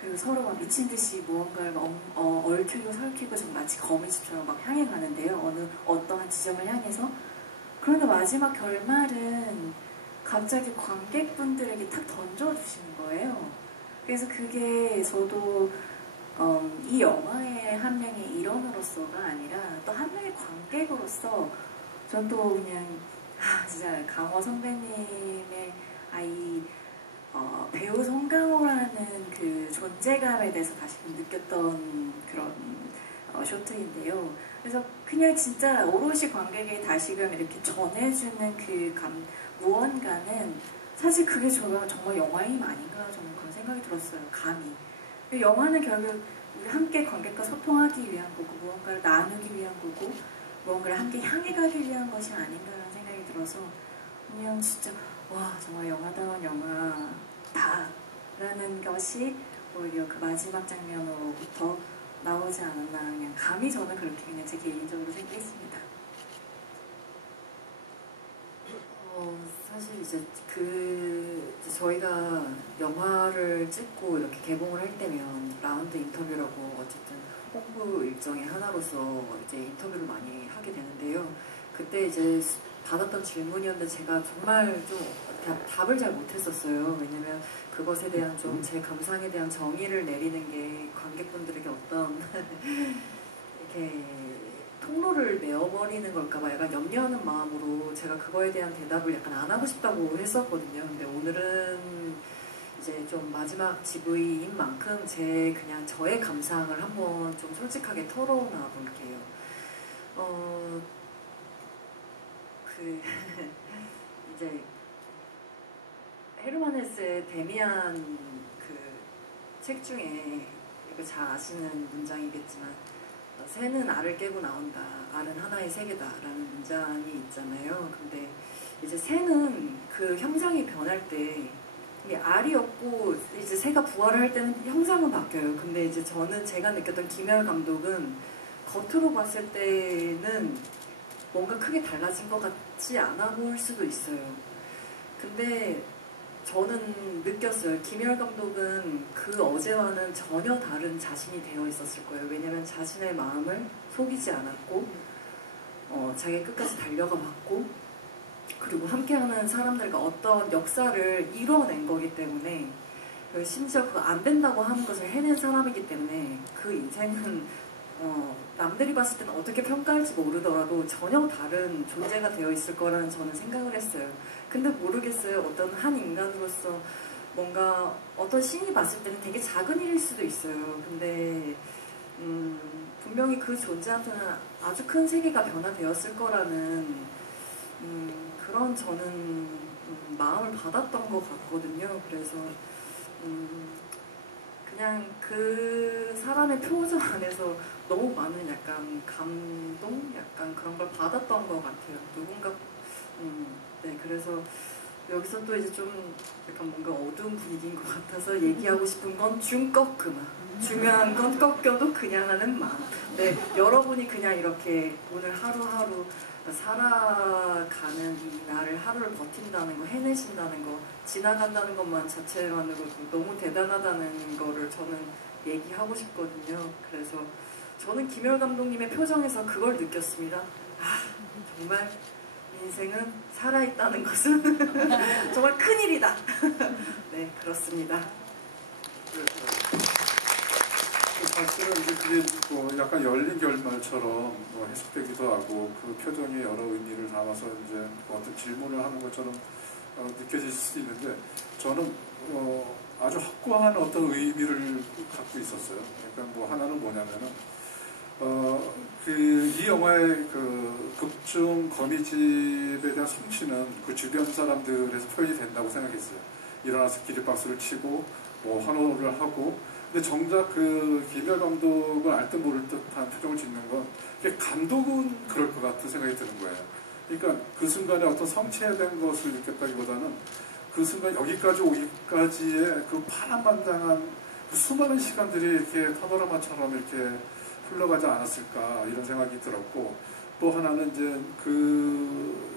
그리고 서로 막 미친 듯이 무언가를 얽히고 설키고 좀 마치 거미집처럼 막 향해 가는데요. 어떠한 지점을 향해서 그런데 마지막 결말은 갑자기 관객분들에게 탁 던져주시는 거예요. 그래서 그게 저도 이 영화의 한 명의 일원으로서가 아니라 또 한 명의 관객으로서 전 또 그냥 진짜 강호 선배님의 이 배우 송강호라는 그 존재감에 대해서 다시금 느꼈던 그런 쇼트인데요. 그래서 그냥 진짜 오롯이 관객에 다시금 이렇게 전해주는 그 무언가는 사실 그게 정말 영화의 힘 아닌가 저는 그런 생각이 들었어요. 감히. 영화는 결국 우리 함께 관객과 소통하기 위한 거고 무언가를 나누기 위한 거고 무언가를 함께 향해 가기 위한 것이 아닌가라는 생각이 들어서 그냥 진짜 와 정말 영화다운 영화다라는 것이 오히려 그 마지막 장면으로부터 나오지 않았나 그냥 감히 저는 그렇게 그냥 제 개인적으로 생각했습니다. 사실 이제 저희가 영화를 찍고 이렇게 개봉을 할 때면 라운드 인터뷰라고 어쨌든 홍보 일정의 하나로서 이제 인터뷰를 많이 하게 되는데요. 그때 이제 받았던 질문이었는데 제가 정말 좀 답을 잘 못했었어요. 왜냐면 그것에 대한 좀 제 감상에 대한 정의를 내리는 게 관객분들에게 어떤 이렇게 통로를 메어버리는 걸까봐 약간 염려하는 마음으로 제가 그거에 대한 대답을 약간 안 하고 싶다고 했었거든요. 근데 오늘은 이제 좀 마지막 GV인 만큼 그냥 저의 감상을 한번 좀 솔직하게 털어놔 볼게요. 이제 헤르만 헤세의 데미안 그 책 중에 이거 잘 아시는 문장이겠지만 새는 알을 깨고 나온다. 알은 하나의 세계다라는 문장이 있잖아요. 근데 이제 새는 그 형상이 변할 때 알이었고 이제 새가 부활을 할 때는 형상은 바뀌어요. 근데 이제 제가 느꼈던 김열 감독은 겉으로 봤을 때는 뭔가 크게 달라진 것 같지 않아 보일 수도 있어요. 근데 저는 느꼈어요. 김열 감독은 그 어제와는 전혀 다른 자신이 되어 있었을 거예요. 왜냐면 자신의 마음을 속이지 않았고 자기 끝까지 달려가 봤고 그리고 함께하는 사람들과 어떤 역사를 이뤄낸 거기 때문에 심지어 그거 안 된다고 하는 것을 해낸 사람이기 때문에 그 인생은 남들이 봤을 때는 어떻게 평가할지 모르더라도 전혀 다른 존재가 되어 있을 거라는 저는 생각을 했어요. 근데 모르겠어요. 어떤 한 인간으로서 뭔가 어떤 신이 봤을 때는 되게 작은 일일 수도 있어요. 근데 분명히 그 존재한테는 아주 큰 세계가 변화되었을 거라는 그런 저는 마음을 받았던 것 같거든요. 그래서 그냥 그 사람의 표정 안에서 너무 많은 약간 감동? 약간 그런 걸 받았던 것 같아요. 누군가 네, 그래서 여기서 또 이제 좀 약간 뭔가 어두운 분위기인 것 같아서 얘기하고 싶은 건 중꺾 그만. 중요한 건 꺾여도 그냥 하는 마음. 네, 여러분이 그냥 이렇게 오늘 하루하루 살아가는 이 날을 하루를 버틴다는 거, 해내신다는 거, 지나간다는 것만 자체만으로도 너무 대단하다는 거를 저는 얘기하고 싶거든요. 그래서 저는 김열 감독님의 표정에서 그걸 느꼈습니다. 정말 인생은 살아있다는 것은 정말 큰일이다. 네, 그렇습니다. 사실은 이제 그게 약간 열린 결말처럼 해석되기도 하고 그 표정에 여러 의미를 담아서 이제 어떤 질문을 하는 것처럼 느껴질 수 있는데 저는 아주 확고한 어떤 의미를 갖고 있었어요. 그러니까 하나는 뭐냐면은 이 영화의 그 극중 거미집에 대한 성취는 그 주변 사람들에서 표현이 된다고 생각했어요. 일어나서 기립박수를 치고 환호를 하고 근데 정작 그 김열 감독은 알 듯 모를 듯한 표정을 짓는 건 감독은 그럴 것 같은 생각이 드는 거예요. 그러니까 그 순간에 어떤 성취된 것을 느꼈다기보다는 그 순간 여기까지 오기까지의 그 파란만장한 그 수많은 시간들이 이렇게 파노라마처럼 이렇게 흘러가지 않았을까 이런 생각이 들었고 또 하나는 이제 그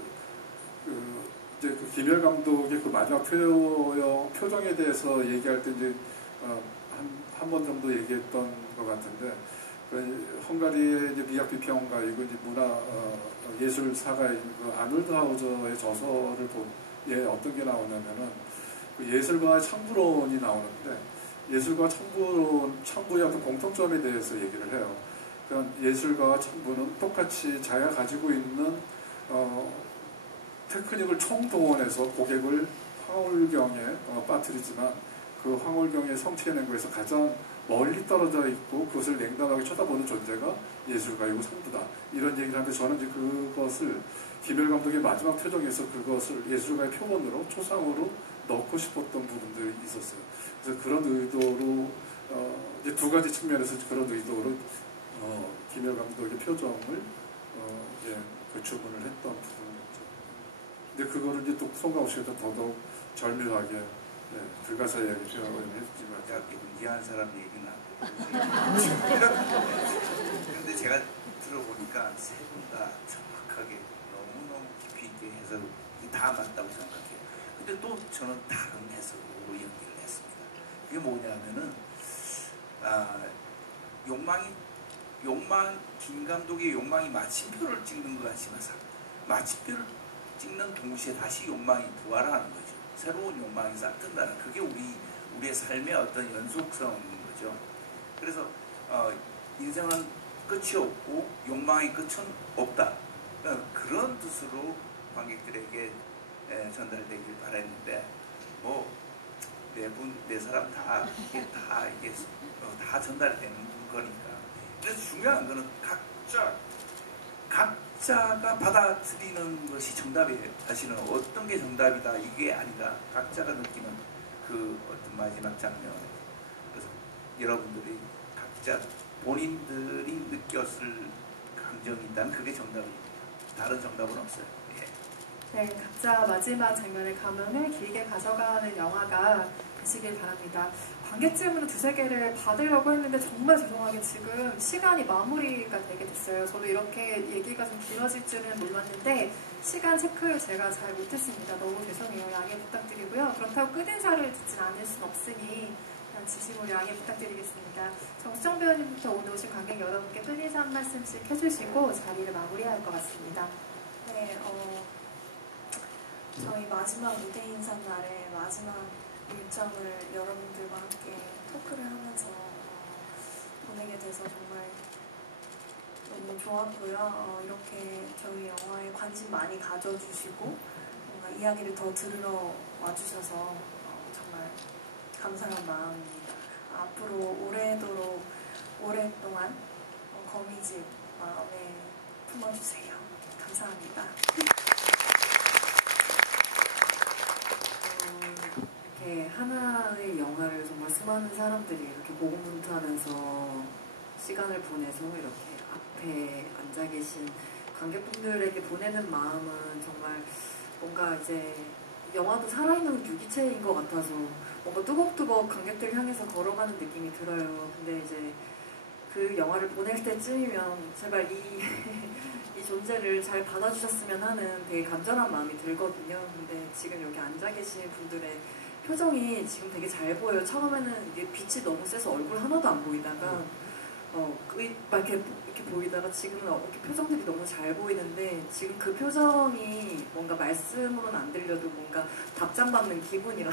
김열 감독의 그 마지막 표정에 대해서 얘기할 때 이제 한 번 정도 얘기했던 것 같은데 헝가리의 이제 미학 비평가이고 이제 문화 예술사가인 그 아놀드 하우저의 저서를 예, 어떤 게 나오냐면은 그 예술과 창부론이 나오는데 예술과 창부의 어떤 공통점에 대해서 얘기를 해요. 그러니까 예술과 창부는 똑같이 자기가 가지고 있는 테크닉을 총동원해서 고객을 황홀경에 빠뜨리지만 그 황홀경에 성취해낸 것에서 가장 멀리 떨어져 있고 그것을 냉담하게 쳐다보는 존재가 예술가이고 창부다. 이런 얘기를 하는데 저는 이제 그것을 김열 감독의 마지막 표정에서 그것을 예술가의 표본으로 초상으로 넣고 싶었던 부분들이 있었어요. 그래서 그런 의도로 이제 두 가지 측면에서 그런 의도로 김열 감독의 표정을 예, 그 주문을 했던 부분이었죠. 근데 그거를 이제 또 송강호 씨가 더더욱 절묘하게 예, 불가사의하게 표현을 했지만 대학교 이해한 사람 얘기는 안 그런데 제가 들어보니까 세 분 다 정확하게 너무너무 깊이 있게 해석을 다 맞다고 생각해요. 근데 또 저는 다른 해석으로 연기를 했습니다. 그게 뭐냐면은 김 감독의 욕망이 마침표를 찍는 것 같지만 마침표를 찍는 동시에 다시 욕망이 부활하는 거죠. 새로운 욕망이 싹 튼다는 그게 우리의 삶의 어떤 연속성인 거죠. 그래서 인생은 끝이 없고 욕망의 끝은 없다. 그런 뜻으로 관객들에게 전달되길 바랬는데 뭐 네 사람 다 전달되는 거니까. 그래서 중요한 거는 각자가 받아들이는 것이 정답이에요. 사실은 어떤 게 정답이다 이게 아니라 각자가 느끼는 그 어떤 마지막 장면. 그래서 여러분들이 각자 본인들이 느꼈을 감정이 있다면 그게 정답입니다. 다른 정답은 없어요. 예. 네, 각자 마지막 장면의 감흥을 길게 가져가는 영화가 되시길 바랍니다. 관객 질문을 2-3개를 받으려고 했는데 정말 죄송하게 지금 시간이 마무리가 되게 됐어요. 저도 이렇게 얘기가 좀 길어질 줄은 몰랐는데 시간 체크를 제가 잘 못했습니다. 너무 죄송해요. 양해 부탁드리고요. 그렇다고 끝인사를 듣진 않을 순 없으니 진심으로 양해 부탁드리겠습니다. 정수정 배우님부터 오늘 오신 관객 여러분께 끝인사 한 말씀씩 해주시고 자리를 마무리할 것 같습니다. 네, 저희 마지막 무대 인사 날에 마지막 일정을 여러분들과 함께 토크를 하면서 보내게 돼서 정말 너무 좋았고요. 이렇게 저희 영화에 관심 많이 가져주시고 뭔가 이야기를 더 들으러 와주셔서 정말 감사한 마음입니다. 앞으로 오랫동안 거미집 마음에 품어주세요. 감사합니다. 이렇게 하나의 영화를 정말 수많은 사람들이 이렇게 고군분투하면서 시간을 보내서 이렇게 앞에 앉아 계신 관객분들에게 보내는 마음은 정말 뭔가 이제 영화도 살아있는 유기체인 것 같아서 뭔가 뚜벅뚜벅 관객들 향해서 걸어가는 느낌이 들어요. 근데 이제 그 영화를 보낼 때쯤이면 제발 이 존재를 잘 받아주셨으면 하는 되게 간절한 마음이 들거든요. 근데 지금 여기 앉아 계신 분들의 표정이 지금 되게 잘 보여요. 처음에는 이게 빛이 너무 세서 얼굴 하나도 안 보이다가 이렇게 보이다가 지금은 이렇게 표정들이 너무 잘 보이는데 지금 그 표정이 뭔가 말씀으로는 안 들려도 뭔가 답장받는 기분이라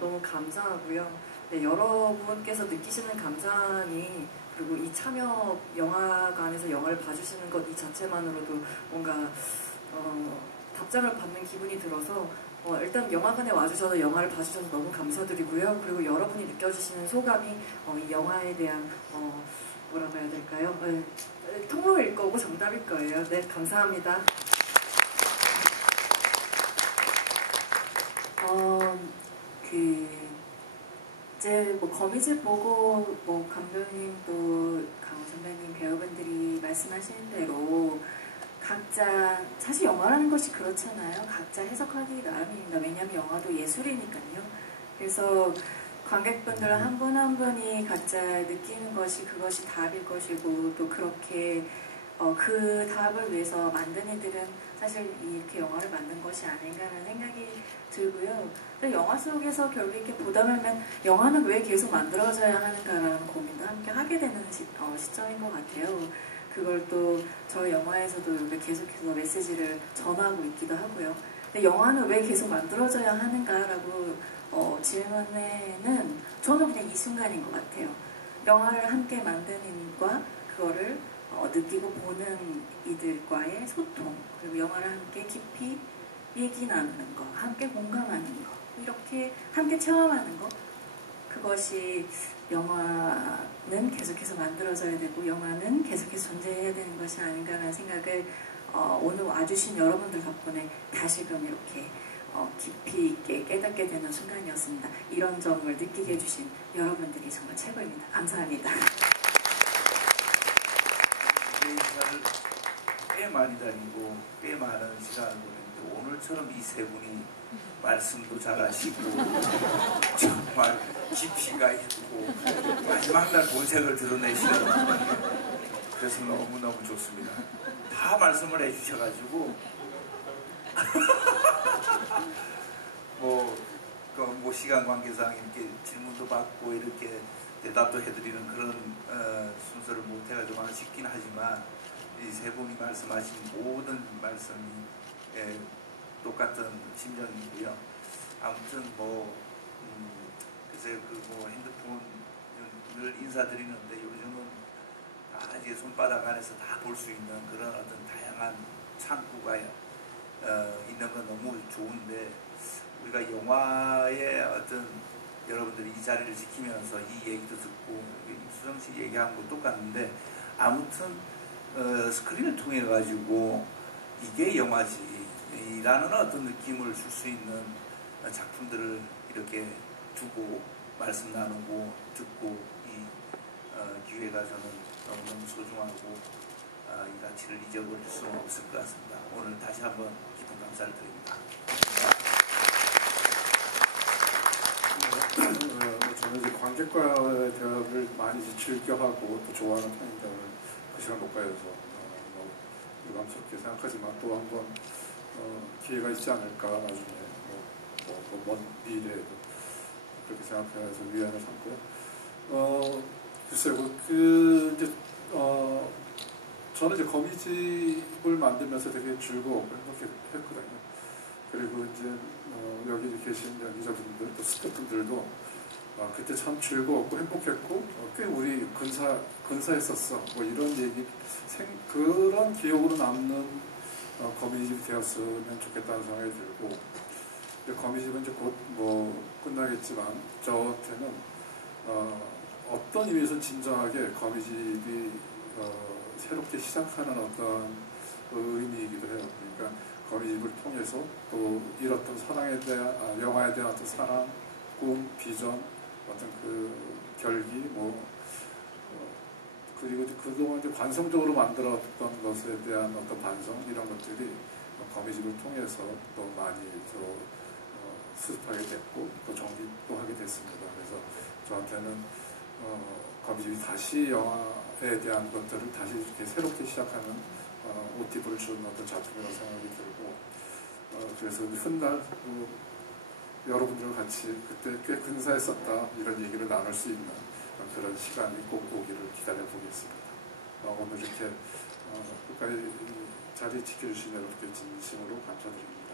너무 감사하고요. 네, 여러분께서 느끼시는 감상이 그리고 이 참여 영화관에서 영화를 봐주시는 것 이 자체만으로도 뭔가 답장을 받는 기분이 들어서 일단 영화관에 와주셔서 영화를 봐주셔서 너무 감사드리고요. 그리고 여러분이 느껴지시는 소감이 이 영화에 대한 뭐라고 해야 될까요? 통로일 거고 정답일 거예요. 네, 감사합니다. 이제 뭐 거미집 보고 뭐 감독님 또 강호 선배님 배우분들이 말씀하시는 대로 각자 사실 영화라는 것이 그렇잖아요. 각자 해석하기 나름입니다. 왜냐하면 영화도 예술이니까요. 그래서 관객분들 한 분 한 분이 각자 느끼는 것이 그것이 답일 것이고 또 그렇게 그 답을 위해서 만든 이들은 사실 이렇게 영화를 만든 것이 아닌가라는 생각이 들고요. 근데 영화 속에서 결국 이렇게 보다 보면 영화는 왜 계속 만들어져야 하는가라는 고민도 함께 하게 되는 시점인 것 같아요. 그걸 또 저희 영화에서도 이렇게 계속해서 메시지를 전하고 있기도 하고요. 근데 영화는 왜 계속 만들어져야 하는가라고 질문에는 저는 그냥 이 순간인 것 같아요. 영화를 함께 만든 이과 그거를 느끼고 보는 이들과의 소통, 그리고 영화를 함께 깊이 얘기 나누는 거, 함께 공감하는 거, 이렇게 함께 체험하는 거, 그것이 영화는 계속해서 만들어져야 되고 영화는 계속해서 존재해야 되는 것이 아닌가라는 생각을 오늘 와주신 여러분들 덕분에 다시금 이렇게 깊이 있게 깨닫게 되는 순간이었습니다. 이런 점을 느끼게 해주신 여러분들이 정말 최고입니다. 감사합니다. 인사를 꽤 많이 다니고 꽤 많은 시간을 보냈는데 오늘처럼 이 세 분이 말씀도 잘하시고 정말 깊이가 있고 마지막 날 본색을 드러내시는 그래서 너무너무 좋습니다. 다 말씀을 해주셔가지고 뭐 시간 관계상 이렇게 질문도 받고 이렇게 대답도 해드리는 그런 순서를 못해가지고 아쉽긴 하지만 이 세 분이 말씀하신 모든 말씀이 똑같은 심정이고요. 아무튼 글쎄요, 핸드폰을 인사드리는데 요즘은 다 이제 손바닥 안에서 다 볼 수 있는 그런 어떤 다양한 창구가 있는 건 너무 좋은데 우리가 영화의 어떤 여러분들이 이 자리를 지키면서 이 얘기도 듣고 수정 씨 얘기한 거 똑같은데 아무튼 스크린을 통해 가지고 이게 영화지 라는 어떤 느낌을 줄 수 있는 작품들을 이렇게 두고 말씀 나누고 듣고 이 기회가 저는 너무너무 소중하고 이 가치를 잊어버릴 수는 없을 것 같습니다. 오늘 다시 한번 깊은 감사를 드립니다. 저는 이제 관객과의 대화를 많이 즐겨하고 또 좋아하는 편인데 오늘 그 시간 못 가서 유감스럽게 생각하지만 또 한번 기회가 있지 않을까 나중에 먼 미래에도 그렇게 생각해서 위안을 삼고요. 글쎄요, 저는 이제 거미집을 만들면서 되게 즐거웠고 행복했거든요. 그리고 이제 여기 계신 연기자분들 또 스태프분들도 그때 참 즐거웠고 행복했고 꽤 우리 근사했었어 뭐 이런 얘기 그런 기억으로 남는 거미집이 되었으면 좋겠다는 생각이 들고 거미집은 이제 곧 끝나겠지만 저한테는 어떤 의미에서 진정하게 거미집이 새롭게 시작하는 어떤 의미이기도 해요. 그러니까 거미집을 통해서 또 잃었던 사랑에 대한 영화에 대한 어떤 사랑, 꿈, 비전, 어떤 그 결기 그리고 그동안 이제 관성적으로 만들었던 것에 대한 어떤 반성 이런 것들이 거미집을 통해서 또 많이 수습하게 됐고 또 정립도 하게 됐습니다. 그래서 저한테는 거미집이 다시 영화에 대한 것들을 다시 이렇게 새롭게 시작하는 모티브를 주는 어떤 작품이라고 생각이 들고 그래서 훗날 여러분들과 같이 그때 꽤 근사했었다 이런 얘기를 나눌 수 있는 그런 시간이 꼭 오기를 기다려 보겠습니다. 오늘 이렇게 끝까지 자리 지켜주신 여러분께 진심으로 감사드립니다.